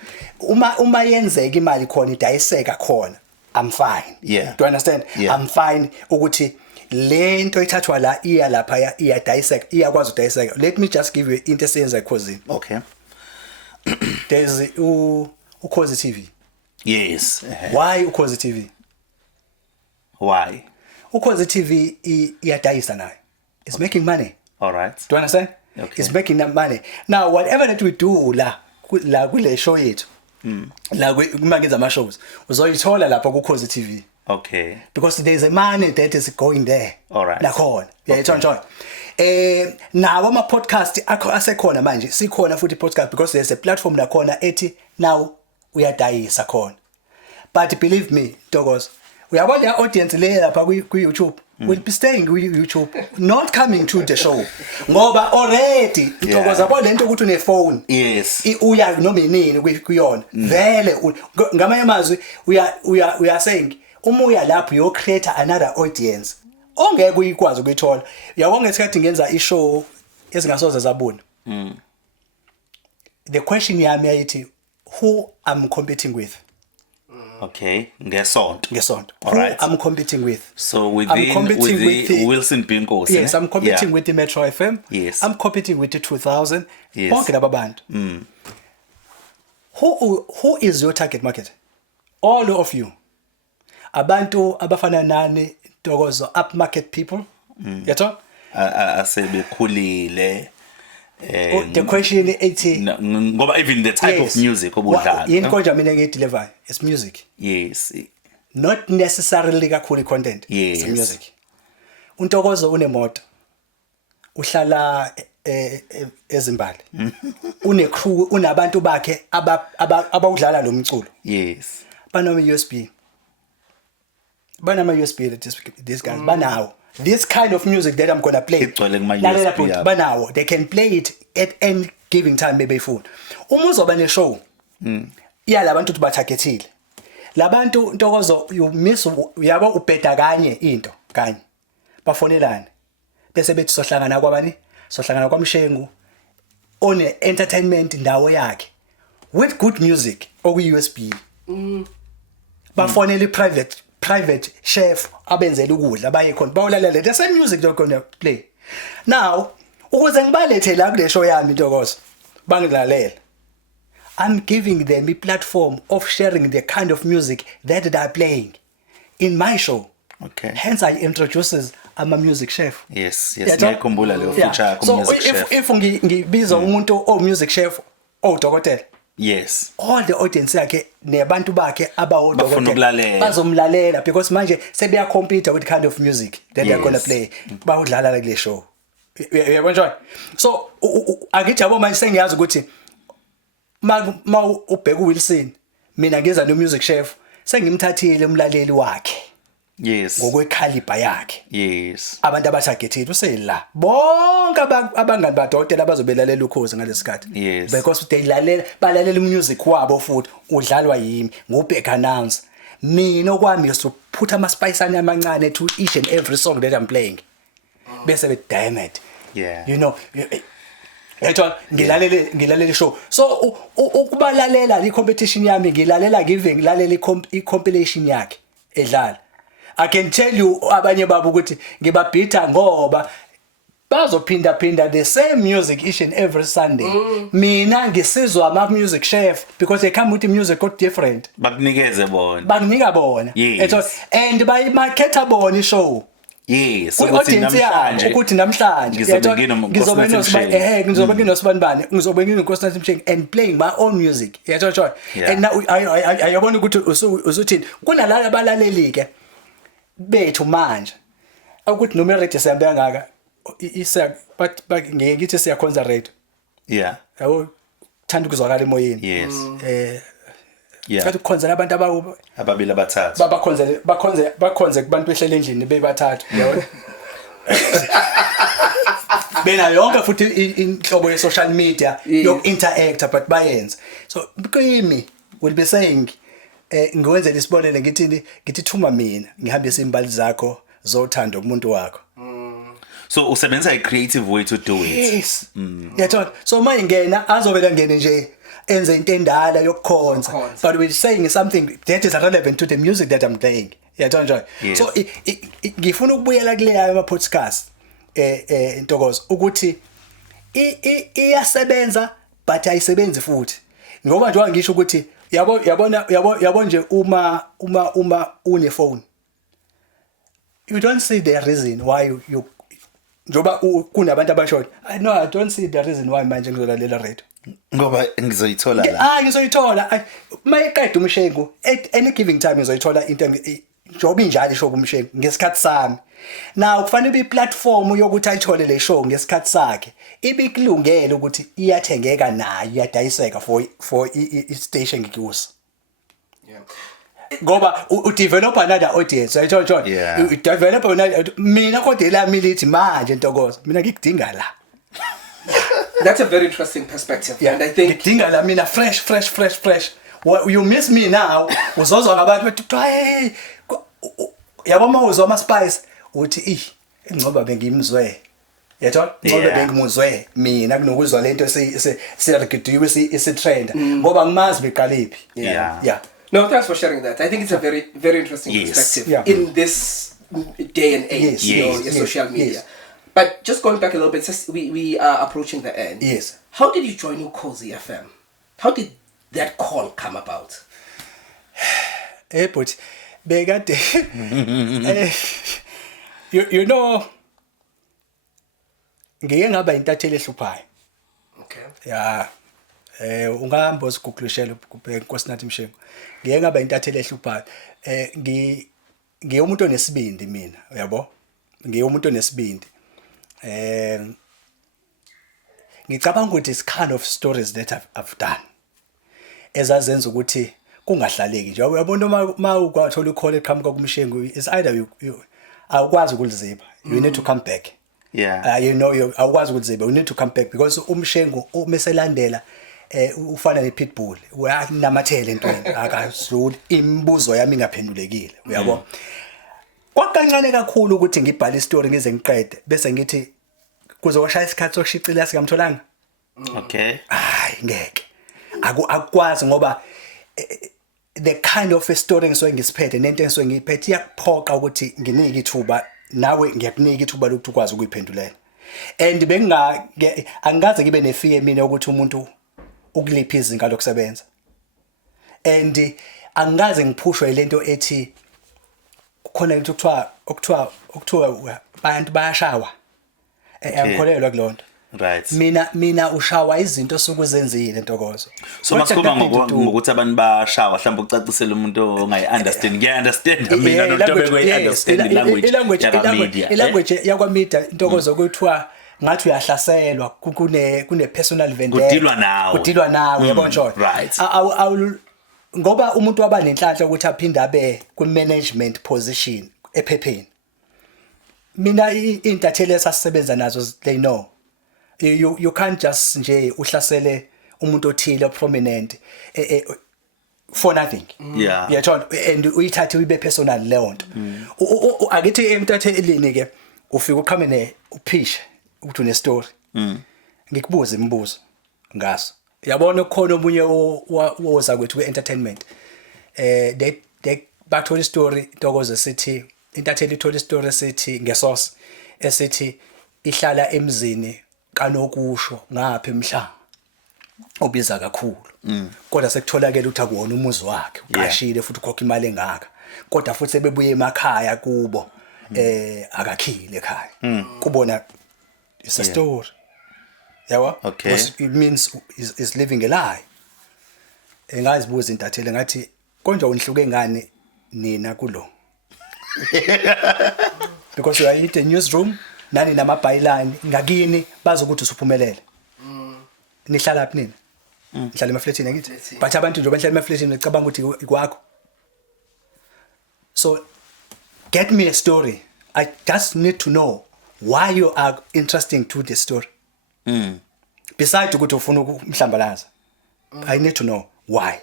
uma yenzeke imali khona idayiseka khona I'm fine do you understand I'm fine ukuthi lento ithathwa la iya lapha iyadayiseka iyakwazi ukudayiseka. Let me just give you into esenza eKhozi. There's uKhozi TV. Why uKhozi TV? Why uKhozi TV iyadayisa nayo. It's making money. All right. Do you understand? It's making that money. Now whatever that we do la kule show yethu la kumakenza ama shows uzoyithola lapha kuKhozi TV. Because there's a money that is going there. All right. Nakhona. Yayithonjwa. Nawo ama podcast asekhona manje. Sikhona futhi podcast because there's a platform nakhona ethi now uyadayisa khona. But believe me, Ntokozo, uyabona le audience le lapha ku YouTube will be staying with YouTube, not coming to the show. Ngoba already Ntokozo yabo lento ukuthi une phone. Uya noma inini kuyona. Vele ngamanye amazwi uya saying umuya lapho you create another audience ongeke uyikwazi ukuyithola. Uyabona ngesikhathi ngenza ishow ezingasoze zabona. The question yami ayithi who I'm competing with. Ngesonto. Alright. I'm competing with. So with Wilson Pinkosi. Yes, I'm competing with the Metro FM. Yes. I'm competing with the 2000. Yes. Bonke laba bantu. Who is your target market? All of you. Abantu abafana nani Ntokozo upmarket people. Yato? Asebekhulile. The question is ngoba even the type of music obudlala. Yini konje mina ngideliver? It's music. Yes. Not necessarily kakhulu content. Yes. It's music. Untokozo unemoto. Uhlala eZimbabwe. Une crew, unabantu bakhe abawudlala lo mculo. Yes. Banama USB. Banama USB these guys. Banawo. This kind of music that I'm gonna play. Banawo. They can play it at any given time maybe phone. Uma uzoba ne show labantu uthi batargetile labantu Ntokozo you miss uyabo ubheda kanye into kanye bafonelana bese bethi sohlangana kwabani sohlangana kwaMshengu on entertainment ndawo yakhe with good music oku USB bafonela private chef abenzela ukudla baye khona bawulalela the same music they're going to play now ukuze ngibalethe la kule show yami Ntokozo bangilalela I'm giving them a platform of sharing the kind of music that they are playing in my show. Okay. Hence I introduces I'm a music chef. Yes. Ngiyakhumbula leyo feature yakho So music chef. if ngibiza umuntu music chef dokotela. Yes. All the audience yakhe nebantu bakhe Bafuna ukulalela. bazomlalela because manje sebeya compete with kind of music that they're going to play. Bawudlala la kule show. Uyabona njani? So akithi yabo manje sengiyazi ukuthi ma ubheka uWilson mina ngeza no music chef sengimthathile umlaleli wakhe Yes. ngokwecaliber yakhe Yes. abantu abatargeted usela bonke abangani badokotela abazobelalela ukhozi ngalesikhathi Yes. because they balalela music wabo futhi udlalwa yimi ngubheka announce mina okwami is to put ama spice amancane to each and every song that I'm playing bese be damn it you know Yetwa ngilalele show so ukubalalela I competition yami ngilalela ngilalela I compilation yakhe edlala I can tell you abanye babo ukuthi ngibabhida ngoba bazophinda the same music each and every Sunday mina ngisizwa ama music chef because they come with the music called different bakunikeze bona and by marketa bona show yes ukuthi namhlanje ngizobe nginosibani ngizobe ngiNkosinathi Msheng and playing my own music yatho and now ayabona ukuthi usuthini kunalabo abalaleli ke bethu manje ukuthi noma radio sihambe ngaka but ngeke ngithi siya concert radio yabo thanda ukuzwakala emoyeni yes Kathi kukhonzela abantu ababili abathathu bakhonze kubantu behlele endlini bebathathu yabo bena yonke futhi inhlobo ye social media yok interact but bayenza so kimi will be saying ngiwenze lesibonele ngithi thuma mina ngihambise imbali zakho zothando kumuntu wakho so usebenza a creative way to do it yes yatho so manje ngena azovela ngene nje enze into endala yokukhonza but we're saying something that is relevant to the music that I'm playing yatho njalo so ngifuna ukubuyela kule ama podcast Ntokozo ukuthi iyasebenza but ayisebenzi futhi ngoba njengoba ngisho ukuthi yabo nje uma une phone you don't see the reason why you njoba kunabantu abashona I don't see the reason why manje ngizolalela radio ngoba ngizoyithola la ngizoyithola mayiqeda umshengu at any giving time ngizoyithola into njoba injalo isho kumshengu ngesikhathi sami now kufanele be platform yokuthi ayithole le show ngesikhathi sakhe ibikulungele ukuthi iyathengeka nayo iyadayiseka for I station ngikuso ngoba u develop another audience ayitho u develop another mina kodwa elami lithi manje Ntokozo mina ngikudinga la That's a very interesting perspective and I think ngidinga la mina fresh what you miss me now uzozwa ngabantu bethi hey yabo mawuzwa ama spice uthi engcoba bengimzwe yatho ngoba bengimuzwe mina kunokuzwa lento siregidiwe isitrend ngoba ngimazi beqaliphi No, thanks for sharing that. I think it's a very, very interesting perspective in this day and age, social media. But just going back a little bit, we are approaching the end. Yes. How did you join Ukhozi FM? How did that call come about? But begade, you know, ngeke ngaba intatheli ehluphayo. Okay. Yeah. Ungahamba usiguglushela kuNkosinathi Msheng ngeke ngaba intatheli ehluphayo ngiyomuntu onesibindi mina uyabo ngiyomuntu onesibindi ngicabanga ukuthi it's kind of stories that I've done ezazenza ukuthi kungahlaleki nje uyabona uma ukwathola ikhole eqhamuka kuMshengu is either you awukwazi ukulizipha you need to come back you know awukwazi ukulizipha you need to come back because uMshengu umeselandela ufana nePitbull uyanamathela entweni akazuli imibuzo yami ingaphendulekile uyabo kwakancane kakhulu ukuthi ngibhale istory ngize ngiqede bese ngithi kuzoshaya isikhathi sokushicila singamtholanga Okay. hayi ngeke akukwazi ngoba the kind of a story ngisuke ngisiphethe nento engisuke ngiyiphethe iyakuphoqa ukuthi nginike ithuba nawe ngiyakunika ithuba lokuthi ukwazi ukuyiphendulela and angaze ngibe nefear mina ukuthi umuntu ukulipha izinga lokusebenza and angaze ngiphushwe lento ethi kukhona into okuthiwa abantu bayashawa angikholelwa kulonto Right. mina ushawa izinto sokuzenzile Ntokozo So masikhuluma ngokuthi abantu bashawa mhlawumbe ucacisela umuntu ongayi-understand ngiya-understand mina notobekwe understand language yakwa media Ntokozo kuthiwa ngathi uyahlaselwa kune personal vendetta kudilwa nawe yabo nje Right. ngoba umuntu waba nenhlanhla ukuthi aphinde abe ku management position ephepheni mina intatheli esasisebenza nazo they know you can't just nje uhlasele umuntu othile prominent for nothing Yeah. yathola and uyithathe uyibe personal leyo nto akithi emtathelini ke ufika uqhame uphishe uthi une story ngikubuza imibuzo ngaso yabona ukukhona omunye woza kwethu entertainment they bathola story Ntokozo sithi intatheli ithola story sithi ngesource esithi ihlala emzini kanokusho ngapha emhlanga obiza kakhulu kodwa sekutholakala ukuthi akuwona umuzi wakhe uqashile futhi ukhokha imali engaka kodwa futhi sebebuye emakhaya kubo akakhile ekhaya kubona it's a story yawa Okay. it means is living a lie engazibuza intatheli ngathi konje unihluke ngani nina kulo because you are in the newsroom nani namabhayilani ngakini bazokuthi usuphumelele nihlala laphi nina nihlala emafletini ngithi but abantu nje bahlala emafletini becabanga ukuthi ikwakho so get me a story I just need to know why you are interesting to this story besides ukuthi ufuna umhlambalaza I need to know why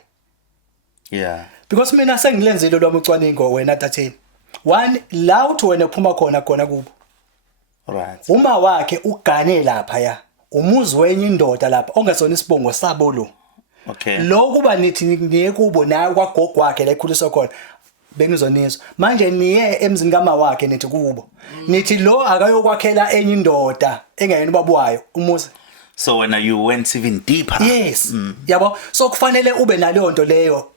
Yeah. because mina sengilenzile lwami ucwaningo wena tatheni one la uthi wena uphuma khona kubo Right. uma wakhe ugane lapha ya umuzi wenye indoda lapha ongesona isibongo sabo lo Okay. lo kuba nithi niye kubo naye kwagogo wakhe la ekhuliswa khona bengizonizwa manje niye emzini kama wakhe nithi kubo nithi lo akayokwakhela enye indoda engayena ubaba wayo umuzi So when you went even deeper. yes yabo so kufanele ube naleyo nto leyo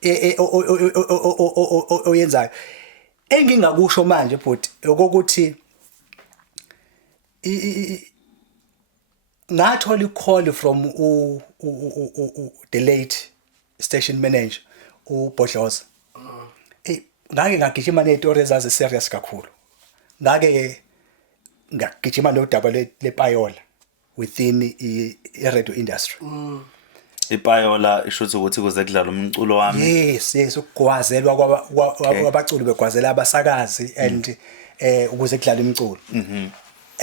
oyenzayo engingakusho manje but ukuthi ngathola i-call from the late station manager uBhodloza ngake ngagijima nezitori ezazi serious kakhulu ngake ngagijima nodaba lePayola within i-radio industry iPayola isho ukuthi kuze kudlala umculo wami. yes ukugwazelwa kwabaculi begwazela abasakazi and ukuze kudlala imculo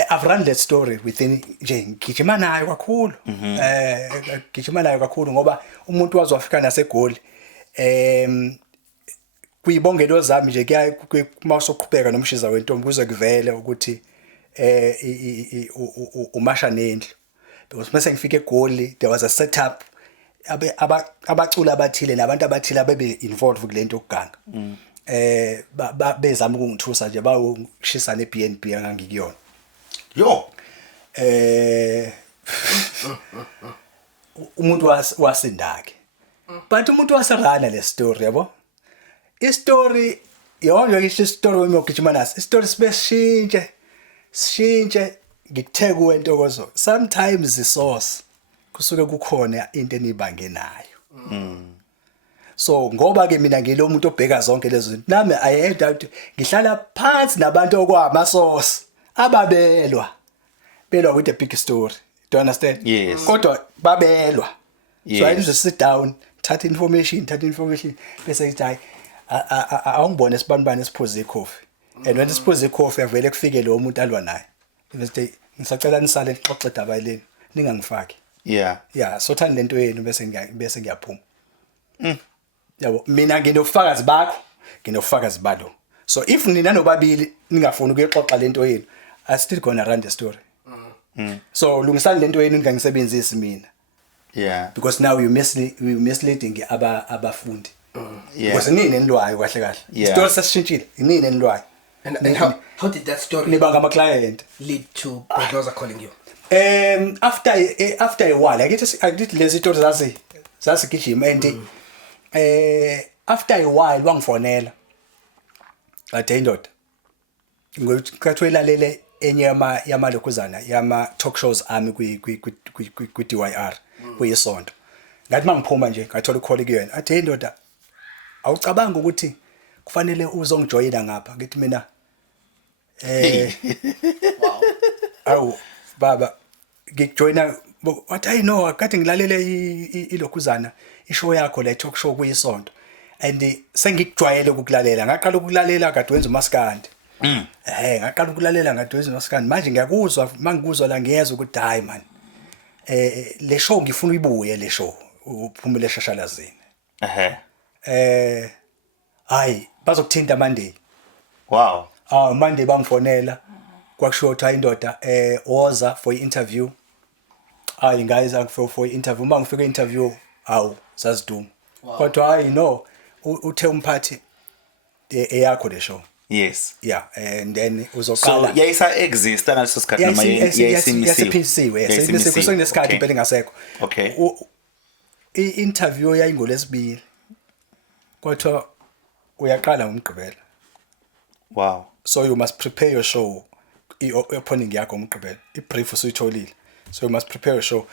I've run that story within nje ngijima nayo kakhulu ngijima nayo kakhulu ngoba umuntu wazi wafika naseGoli kuyibongelo zami nje kuya mawusoqhubeka nomshiza wentombi kuze kuvele ukuthi umasha nendlu because mase ngifike eGoli there was a setup abaculi abathile nabantu abathile abebe involved kulento okuganga bezama ukungithusa nje bawushisa neBNB angangikuyona Yo. Umuntu wasindake but umuntu wasarana le story yabo istory yona ngisho istory wemogijima naso istory sishintshe ngikutheka uNtokozo sometimes the source kusuke kukhona into enibange nayo so ngoba ke mina ngilo umuntu obheka zonke lezo zinto nami I had that ngihlala phansi nabantu okwamasource ababelwa with a big story do you understand Yes. kodwa babelwa so I Yes. just sit down thatha information bese ngithi hayi awungibone sibanibani esiphuza icoffee and when siphuza icoffee avele kufike lo muntu alwa naye bese ngisacela nisale nixoxe daba yeleni ningangifaki Yeah, so thani lento yenu bese ngiyaphuma. Yabo, mina nginofakazi bakho, nginofakazi balo. So if nina nobabili ningafuni ukuyexoxa lento yenu, I still gonna run the story. So lungisani lento yenu ningangisebenzisi mina. Yeah. Because now you misleading abafundi. Yeah. Because nini enilwayo kahle kahle. Yeah. Story sasishintshile, nini enilwayo. And how did that story Niba ngama client. lead to Bhodloza calling you? After a while, I get lezi stories zasigijima and after a while wangifonela. Athe indoda. Ngikathu elalele enye yamalokhuzana yama talk shows ami kwi DYR kuyisonto. Ngathi mangiphuma nje ngathola ucall kuyena. Athe indoda awucabanga ukuthi kufanele uzongijoyina ngapha. Ngithi mina Wow. awu baba ngikujoyina wathi I know akade ngilalele ilokhuzana ishow yakho le talk show kuyisonto and sengikujwayele ukulalela ngaqala ukulalela kade wenza umaskandi ngaqala ukulalela kade wenza umaskandi manje ngiyakuzwa mangikuzwa la ngiyeza ukuthi hayi man le show ngifuna uyibuye le show uphumele eshashalazini hayi bazokuthinta Monday. Wow. Monday bangifonela kwakusho ukuthi hayi indoda woza for interview. Hayi guys for interview mangifika interview awu saziduma. Kodwa hayi no uthe umphathi eyakho le show. Yes. Yeah, and then So uzoqala. yayisa exist ngaleso sikhathi noma yayisimisiwe. Kusenesikhathi impela ngasekho. Okay. I-interview yayingolesibili. Kodwa uyaqala ngomgqibelo. Wow. So you must prepare your show. Opening yakho umgqibelo. I-brief usuyitholile. So you must prepare your show.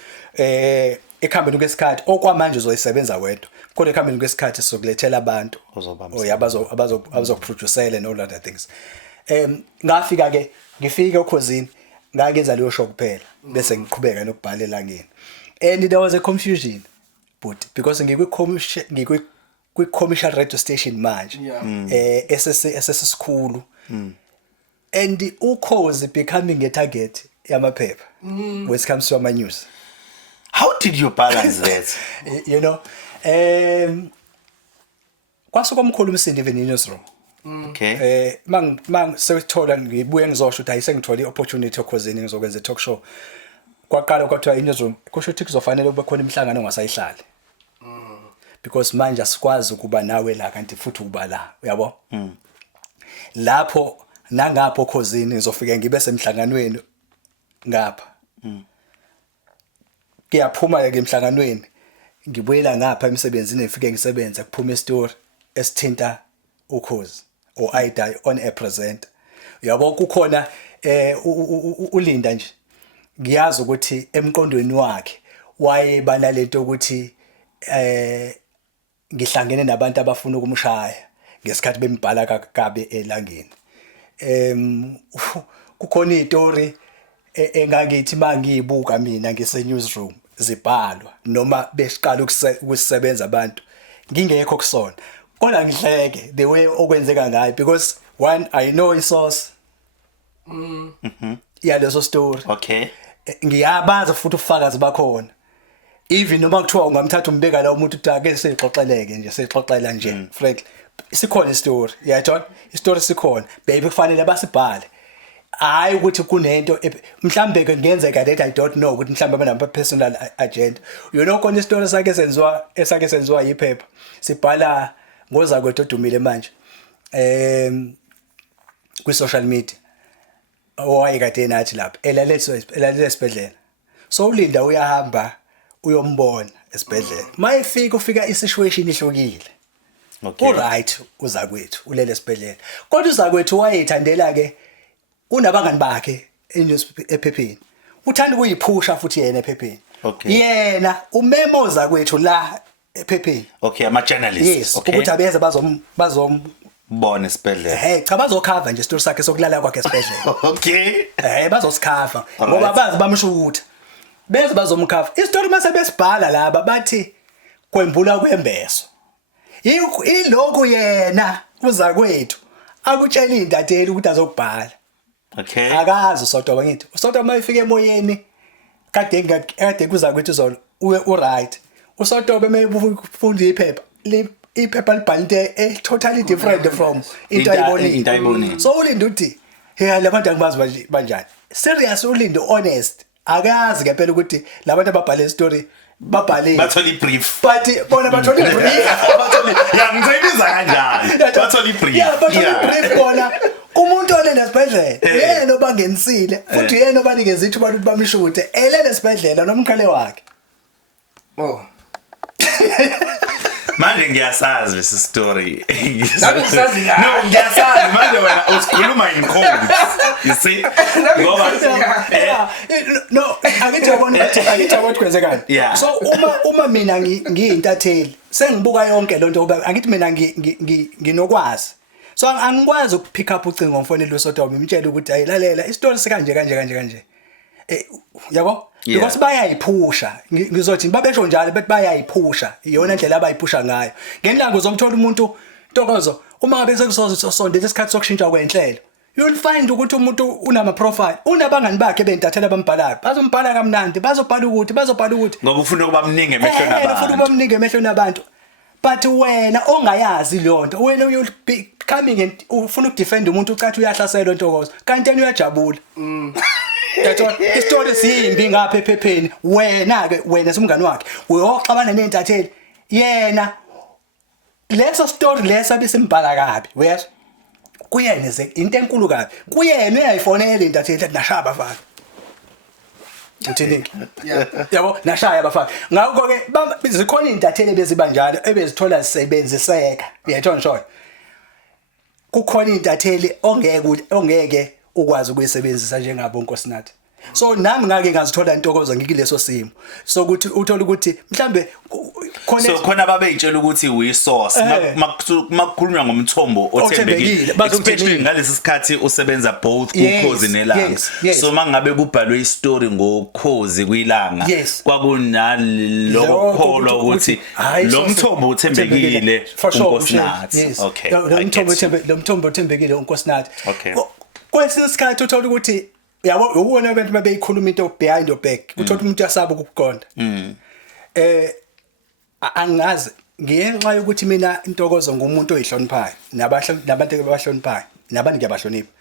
Ekhambeni kwesikhathi okwamanje uzoyisebenza wedwa. Kodwa ekhambeni kwesikhathi sokulethela abantu. Abazoproducela and all other things. Ngafika ke ngifika ekhosini ngangenza leyo show kuphela bese ngiqhubeka nokubhalela ngini. And there was a confusion but because commercial radio station manje. SSSikhulu. And ukhozi becoming a target yamaphepha when it comes to my news. How did you balance that? You know, kwasuka umkhulu umsindi even in newsroom. Okay. Mang sewithola ngibuye ngizosho ukuthi ayisengithole opportunity okhosini ngizokwenza talk show. Kwaqala kwathiwa in newsroom kusho ukuthi kuzofanele ube khona imhlangano ongasayihlali. Because manje asikwazi ukuba nawe la kanti futhi ukuba la uyabo. Lapho nangapho khosini ngizofika ngibe semhlanganweni ngapha. Ngiyaphuma ke emhlanganweni ngibuyela ngapha emsebenzini ngifike ngisebenza kuphuma istory esithinta ukhozi or I on air present. Uyabo kukhona ulinda nje ngiyazi ukuthi emqondweni wakhe wayebala lento ukuthi ngihlangene nabantu abafuna ukumshaya ngesikhathi bembhala kabe elangeni. Kukhona istory engangithi mangiyibuka mina ngise newsroom zibhalwa noma besiqala ukusebenza abantu ngingekho kusona kodwa ngihleke the way okwenzeka ngayo because one I know isource ya leso story. Okay. Ngiyabaza futhi ufakazi bakhona even noma kuthiwa ungamthatha umbeka la umuntu uthi ake sixoxeleke nje sixoxela nje frankly isikhona istory yayithola istory sikhona baby kufanele basibhale hayi ukuthi kunento mhlambe ke ngenzeka that I don't know ukuthi mhlambe banama personal agenda you know khona istory sake senziwa yiphepha sibhala ngoza kwethu odumile manje ku social media owayekade nathi lapha elalele esibhedlela so ulinda uyahamba uyombona esibhedlela mayifika ufika isituation ihlukile. Okay. Alright uza kwethu ulele esibhedlela kodwa uza kwethu wayethandela ke unabangani bakhe ephepheni uthanda ukuyiphusha futhi yena ephepheni. Okay. Yena umemoza kwethu la ephepheni. Okay, ama journalists. Yes, okay. ukuthi abeze bazom Bona esibhedlela. Cha bazokhava nje story sakhe sokulala kwakhe esibhedlela. Okay. Bazosikhava ngoba bazi bamshutha. Beze bazomkhava. Istory mase besibhala laba bathi kwembula kwembeso. Ilokho yena uza kwethu akutshela indatheli ukuthi azokubhala. Okay. Akazi usodwa ngithi usodwa mayifika emoyeni kade kuza kuthi uzolo u right usotobe mayifunda iphepha libhalite totally different from into ayibonile so ulinda uthi hey labantu angibazi banjani serious ulinda honest akazi ngempela ukuthi labantu ababhale story babhale bathola ibrief but bona bathola ibrief ngizoyibiza kanjani bathola ibrief bathola ibrief bona umuntu olele esibhedlela yena obangenisile futhi yena obanikeza ithuba ukuthi bamshuthe elele esibhedlela nomkhale wakhe manje ngiyasazi lesi story Nabe ngisazi la. no ngiyasazi manje wena usikhuluma in codes you see ngoba no angithi kwenzekani so uma mina ngiyintatheli sengibuka yonke lonto ngoba angithi mina nginokwazi so angikwazi ukupick up ucingo ngomfonela uSotobe imtshela ukuthi ayilalela istory sekanje yabo because bayayiphusha ngizothi babesho njalo bethi bayayiphusha iyona indlela abayiphusha ngayo ngenhlanga uzomthola umuntu Ntokozo uma ngabe sekusondela isikhathi sokushintsha kwenhlelo you'll find ukuthi umuntu unama profile unabangani bakhe bentathela bambhalayo bazombhala kamnandi bazobhala ukuthi ngoba ufuna ukuba mningi emehlweni abantu ufuna ukuba mningi emehlweni abantu but wena ongayazi lonto wena you'll be coming and ufuna ukudefend umuntu ucathi uyahlaselwa Ntokozo kanti yena uyajabula yatho istory simbi ngapha ephepheni wena somngani wakhe uyoxabana nentatheli yena leso story lesa besimbhala kabi wes kuyena into enkulu kabi kuyena uyayifonela intatheli nashaba bafana uthini yabo nashaya bafana ngakho ke zikhona intatheli bezibanjalo ebezithola zisebenziseka yetho ngisho kukhona intatheli ongeke ukwazi ukuyisebenzisa njengabo Nkosinathi so nami ngake ngazithola Ntokozo ngikileso simo so ukuthi uthola ukuthi mhlambe khona babeyitshela ukuthi uyisource makukhulunywa ngomthombo othembekile especially ngalesi sikhathi usebenza both kuKhozi neLanga so mangabe kubhalwe istory ngoKhozi kuyiLanga kwakunalo kholo ukuthi lo mthombo uthembekile uNkosinathi okay lo mthombo uthembekile uNkosinathi kwesinye isikhathi uthola ukuthi yabo ubona abantu babeyikhuluma into behind your back uthola umuntu uyasaba ukukuqonda angazi ngenxa yokuthi mina Ntokozo ngumuntu oyihloniphayo nabantu abahloniphayo nabantu ngiyabahlonipha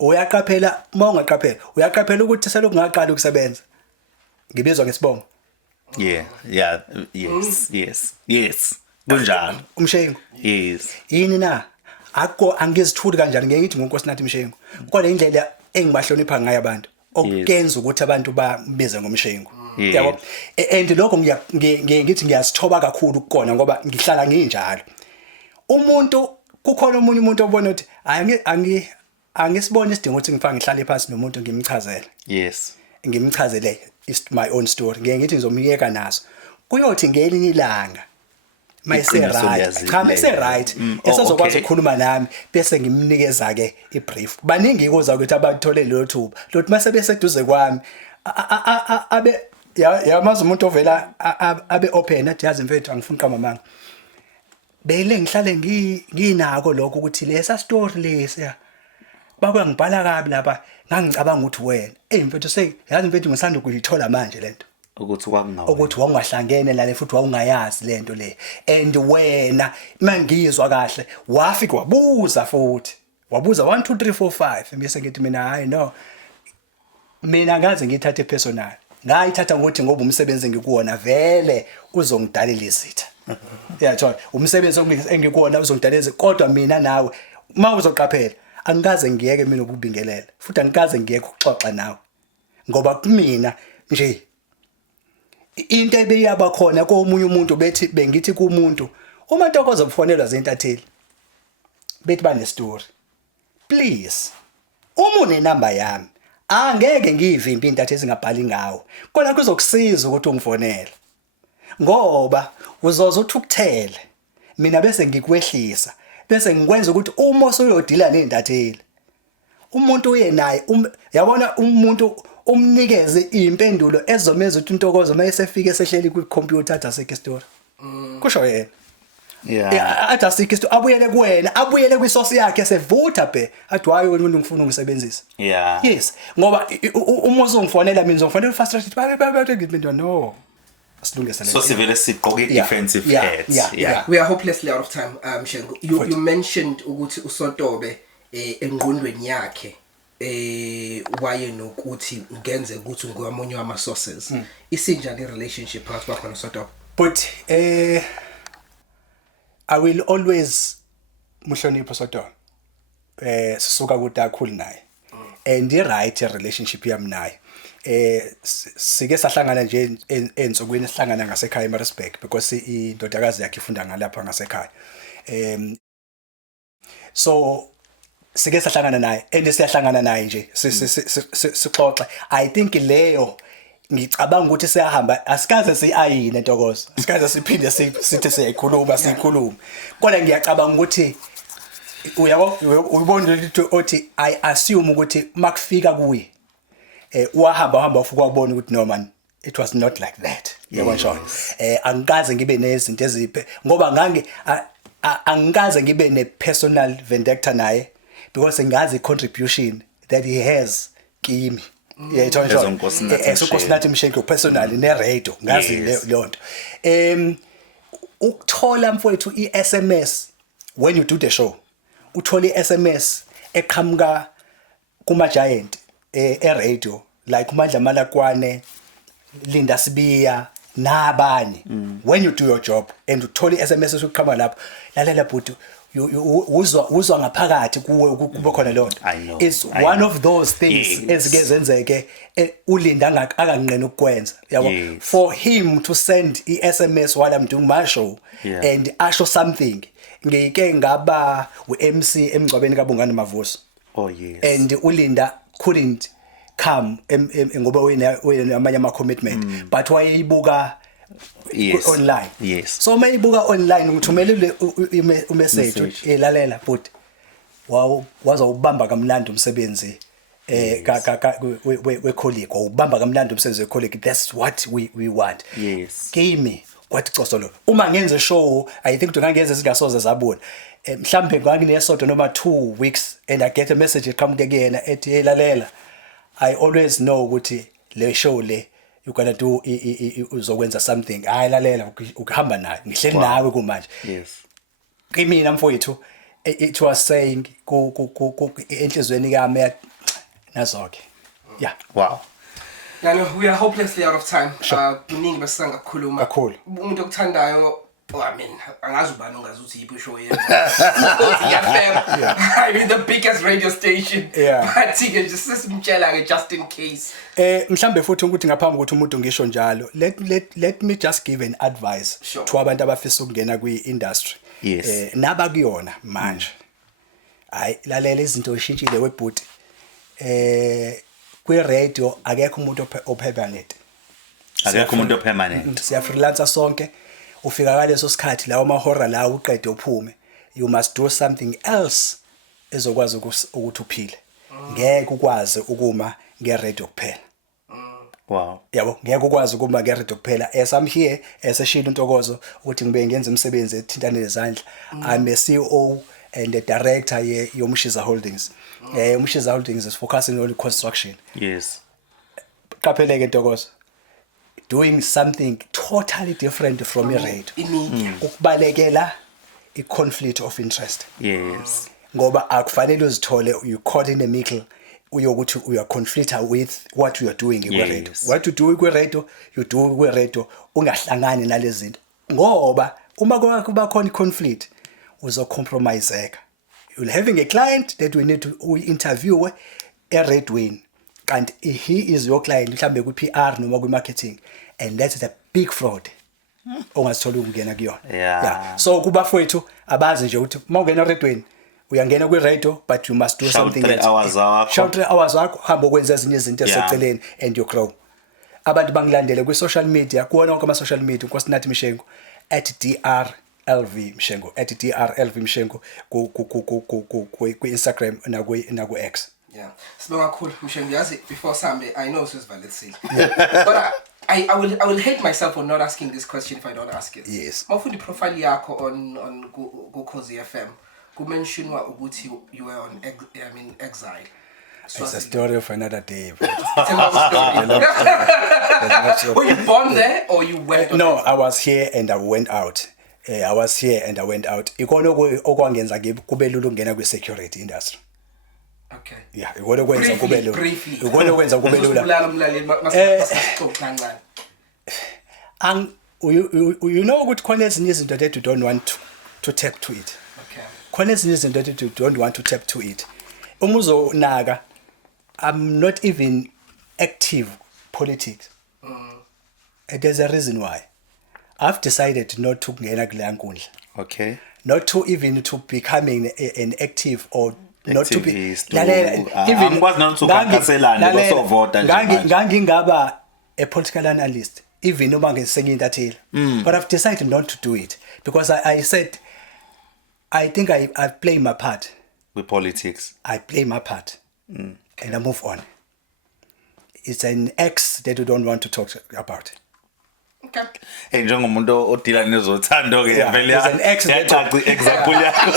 uyaqaphela mawungaqaphela uyaqaphela ukuthi selokhu ngaqala ukusebenza ngibizwa ngesibongo yes kunjalo umshengo yes yini na angizithuli kanjani ngeke ngithi nguNkosinathi Mshengo kodwa indlela engibahlonipha ngayo abantu okukenza ukuthi abantu babize ngomshengo yabo and lokho ngithi ngiyasithoba kakhulu ukukona ngoba ngihlala nginjalo umuntu kukhona omunye umuntu obona ukuthi angisibone isidingo ukuthi ngifake ngihlale phansi nomuntu ngimchazele ngimchazele my own story ngeke ngithi ngizomiyeka naso kuyothi ngelinye ilanga mayise right esazokwazi ukukhuluma nami bese ngimnikeza ke ibrief baningi ikoza ukuthi abathole lelo thuba lothi mase beseduze kwami abe yamazi umuntu ovela abe open athi yazi mfethu angifuni qamamanga bele ngihlale nginako lokho ukuthi lesa story lesa bakungibhala kabi lapha ngangicabanga ukuthi wena mfethu yazi mfethu ngisanda ukuyithola manje lento ukuthi kwakungawe ukuthi wangahlangene la futhi wawungayazi lento le and wena mangizwa kahle wafika wabuza futhi wabuza 1 2 3 4 5 bese ngithi mina hayi no mina ngaze ngithathe personal ngayithatha ngokuthi ngoba umsebenzi engikuwona vele uzongidalela izitha yathola umsebenzi engikuwona uzongidalela kodwa mina nawe mawuzoqaphela angikaze ngiyeke mina ukubingelela futhi angikaze ngiyeke ukuxoxa nawe ngoba kumina nje into ebeyaba khona komunye umuntu bethi bengithi kumuntu uma Ntokozo ufonelwa zentatheli bethi bane story please uma une number yami angeke ngiyivimbi intatheli ezingabhali ngawo kona kuzokusiza ukuthi ungifonele ngoba uzoza uthukuthele mina bese ngikwehlisa bese ngikwenza ukuthi uma usuyodila nentatheli umuntu uye naye yabona umuntu umnikeze impendulo ezomeza ukuthi Ntokozo mayesefika esehleli kwicomputer athatha seke story kusho yena Yeah. athi asikho isto abuyele kuwena abuyele kwisource yakhe sevutha bhe athi hayi wena ngifuna ungisebenzisa Yeah. yes ngoba uma uzongifonela mina ngizongifonela frustrated babe no asilungise So sivele sigqoke defensive hats. Yeah. We are hopelessly out of time. Mshengu, you mentioned ukuthi uSotobe engqondweni yakhe waye nokuthi ngenze ukuthi ngomunye wama sources. Isinjani relationship phakathi kwakho noSotobe? But I will always muhlonipha uSotobe. Sisuka kudakhulu naye. And the right relationship yami naye. Sike sahlangana nje ensukwini sihlangana ngasekhaya eMaritzburg because indodakazi yakhe ifunda ngalapha ngasekhaya. So sike sahlangana naye and siyahlangana naye nje sixoxa. I think leyo ngicabanga ukuthi siyahamba asikaze siayine Ntokozo. Asikaze siphinde sithi siyayikhuluma sikhuluma. Kodwa ngiyacabanga ukuthi uyabona ukuthi othi I assume ukuthi makufika kuye wahamba ufuka ukubona ukuthi no man it was not like that yabo ngisho angikaze ngibe nezinto eziphe ngoba angikaze ngibe ne personal vendetta naye because ngazi contribution that he has kimi yayithona esonkosinathi Mshengu personally ne radio ngazi le nto ukuthola mfowethu iSMS when you do the show uthola iSMS eqhamuka kuma giant radio like uMandla Malakwane Linda Sibiya nabanye when you do your job and uthola iSMS ukuqhama lapho lalela bhuti uzwa ngaphakathi kuwe kube khona lo nto it's one of those things ezike zenzeke uLinda akanqena ukwenza yabo for him to send iSMS while I'm doing my show and asho something ngeke ngaba uMC emgcwabeni kaBongani Mavuso and uLinda couldn't come ngoba wena amanye ama commitment but wayeyibuka online so mayibuka online ngithumela umessage uthi lalela but waza ubamba kamnandi umsebenzi we colleague ubamba kamnandi umsebenzi we colleague that's what we want kimi kwathi cosolo uma ngenze show I think ngangeze singasoze zabona mhlambe nganginesonto noma 2 weeks and I get a message eqhamuke kuyena ethi hey lalela I always know ukuthi le show le you gonna do uzokwenza something hayi lalela ukuhamba naye ngihleli nawe kumanje kimi mfowethu it was saying ku enhlizweni yami nazoke wow we are hopelessly out of time kuningi besanga kukhuluma umuntu okuthandayo I mean, angazi ubani ongazuthi yiphi show yenza. I mean the biggest radio station. But ke just simtshela ke just in case. Mhlambe futhi ukuthi ngaphambi ukuthi umuntu ngisho njalo. Let me just give an advice to abantu abafisa ukungena kwi-industry. Naba kuyona manje. Hayi lalela izinto ishintshile webhuti. Kwi radio akekho umuntu opermanent. Akekho umuntu opermanent. Siya freelancer sonke. Ufika ngaleso sikhathi lawo mahora la uqede uphume you must do something else ezokwazi ukuthi uphile ngeke ukwazi ukuma nge-radio kuphela yabo ngeke ukwazi ukuma nge-radio kuphela as I'm here eseshila uNtokozo ukuthi ngibe ngenza umsebenzi ethintana nezandla I'm a CEO and the director yoMshiza Holdings uMshiza Holdings is focusing on construction qapheleke Ntokozo doing something totally different from your radio ukubalekela i-conflict of interest ngoba akufanele uzithole you caught in the middle uyokuthi uya conflict with what you are doing kwi-radio what you do kwi-radio you do kwi-radio ungahlangani nalezi zinto ngoba uma kuba khona i-conflict uzocompromiseka you'll having a client that we need to interview eradweni and he is your client mhlambe ku-PR noma ku-marketing and that's a big fraud ongazithola ukungena kuyona so kuba fowethu abazi nje ukuthi mawungena eradweni uyangena kwi-radio but you must do something else shout 3 hours wakho hamba ukwenza ezinye izinto eseceleni and you grow abantu bangilandele kwi-social media kuwona wonke ama-social media unkosinathi Mshengu @DRLV Mshengu @DRLV Mshengu ku-Instagram naku-X sibonga kakhulu Mshengu yazi before sambe I know sisivaletsile but I will hate myself for not asking this question if I don't ask it. Yes. Mafundi profile yakho on Ukhozi FM. Kumentionwa ukuthi you were on exile. So It's a story of another day. Tell us the story. Were you born there or you went? No, I was here and I went out. I was here and I went out. Ikona okwangenza kube lula ukungena kwi security industry. Okay. Yeah, ikona okwenza kube lula. Briefly. Ikona okwenza kube lula. You know ukuthi khona ezinye izinto that you don't want to tap to it. Okay. Khona ezinye izinto that you don't want to tap to it. Uma uzonaka, I'm not even active politics. And there's a reason why. I've decided not to ngena kule nkundla. Okay. Not to even to becoming an active or not to be Activist angikwazi nokukhankaselana bosovota nje manje. ngangingaba a political analyst even uma ngisengintathela. But I've decided not to do it because I said I think I play my part. With politics. I play my part. And I move on. It's an ex that you don't want to talk about. Okay. Hey, njengomuntu odila nezothando ke Yeah, vele it's an ex that- example yakho.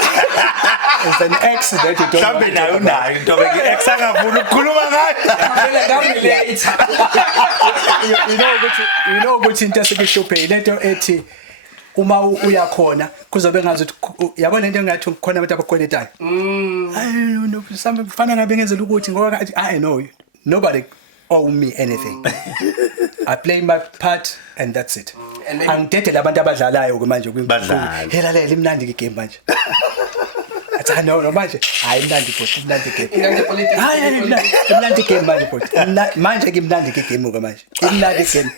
It's an ex that you don't want Mhlambe to nayo talk about. nayo into ke ex angafuni ukukhuluma ngayo. You know ukuthi into esikuhluphe lento ethi uma uyakhona kuzobe ngazi ukuthi yabona into engathi khona abantu abakweletayo. Some kufanele ngabe ngenzela ukuthi ngoba I know nobody owe me anything. I play my part and that's it. And maybe- Angidede labantu abadlalayo ke manje Badlala. Helalela imnandi ke game manje. Athi no manje hayi imnandi futhi imnandi game. Imnandi politics. Hayi imnandi game manje futhi. Manje ke imnandi ke game ke manje.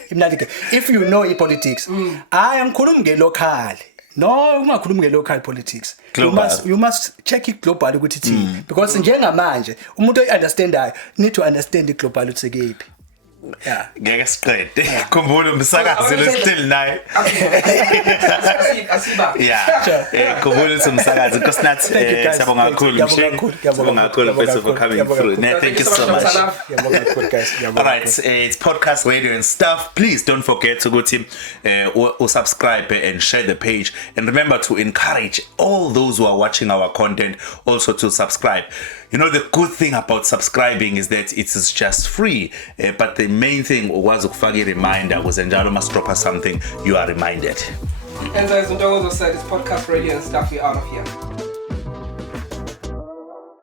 Imnandi game. If you know politics, hayi angikhulumi ngelocal. No, ungakhulumi ngelocal politics. You must check it global ukuthi ithini because njengamanje umuntu oyiunderstandayo need to understand it global ukuthi sekephi. Yeah. Ngeke siqede. Khumbula umsakazi lo still naye. Asiba. Yeah. Khumbula umsakazi nkosinathi siyabonga kakhulu Mshengu. Siyabonga kakhulu first for coming through. Thank you so much. All right, it's podcast radio and stuff. Please don't forget to go to subscribe and share the page, and remember to encourage all those who are watching our content also to subscribe. You know, the good thing about subscribing is that it is just free, but the main thing was ukufaka reminder was njalo must drop us something you are reminded. And as Ntokozo said, it's podcast radio and stuff. We're out of here.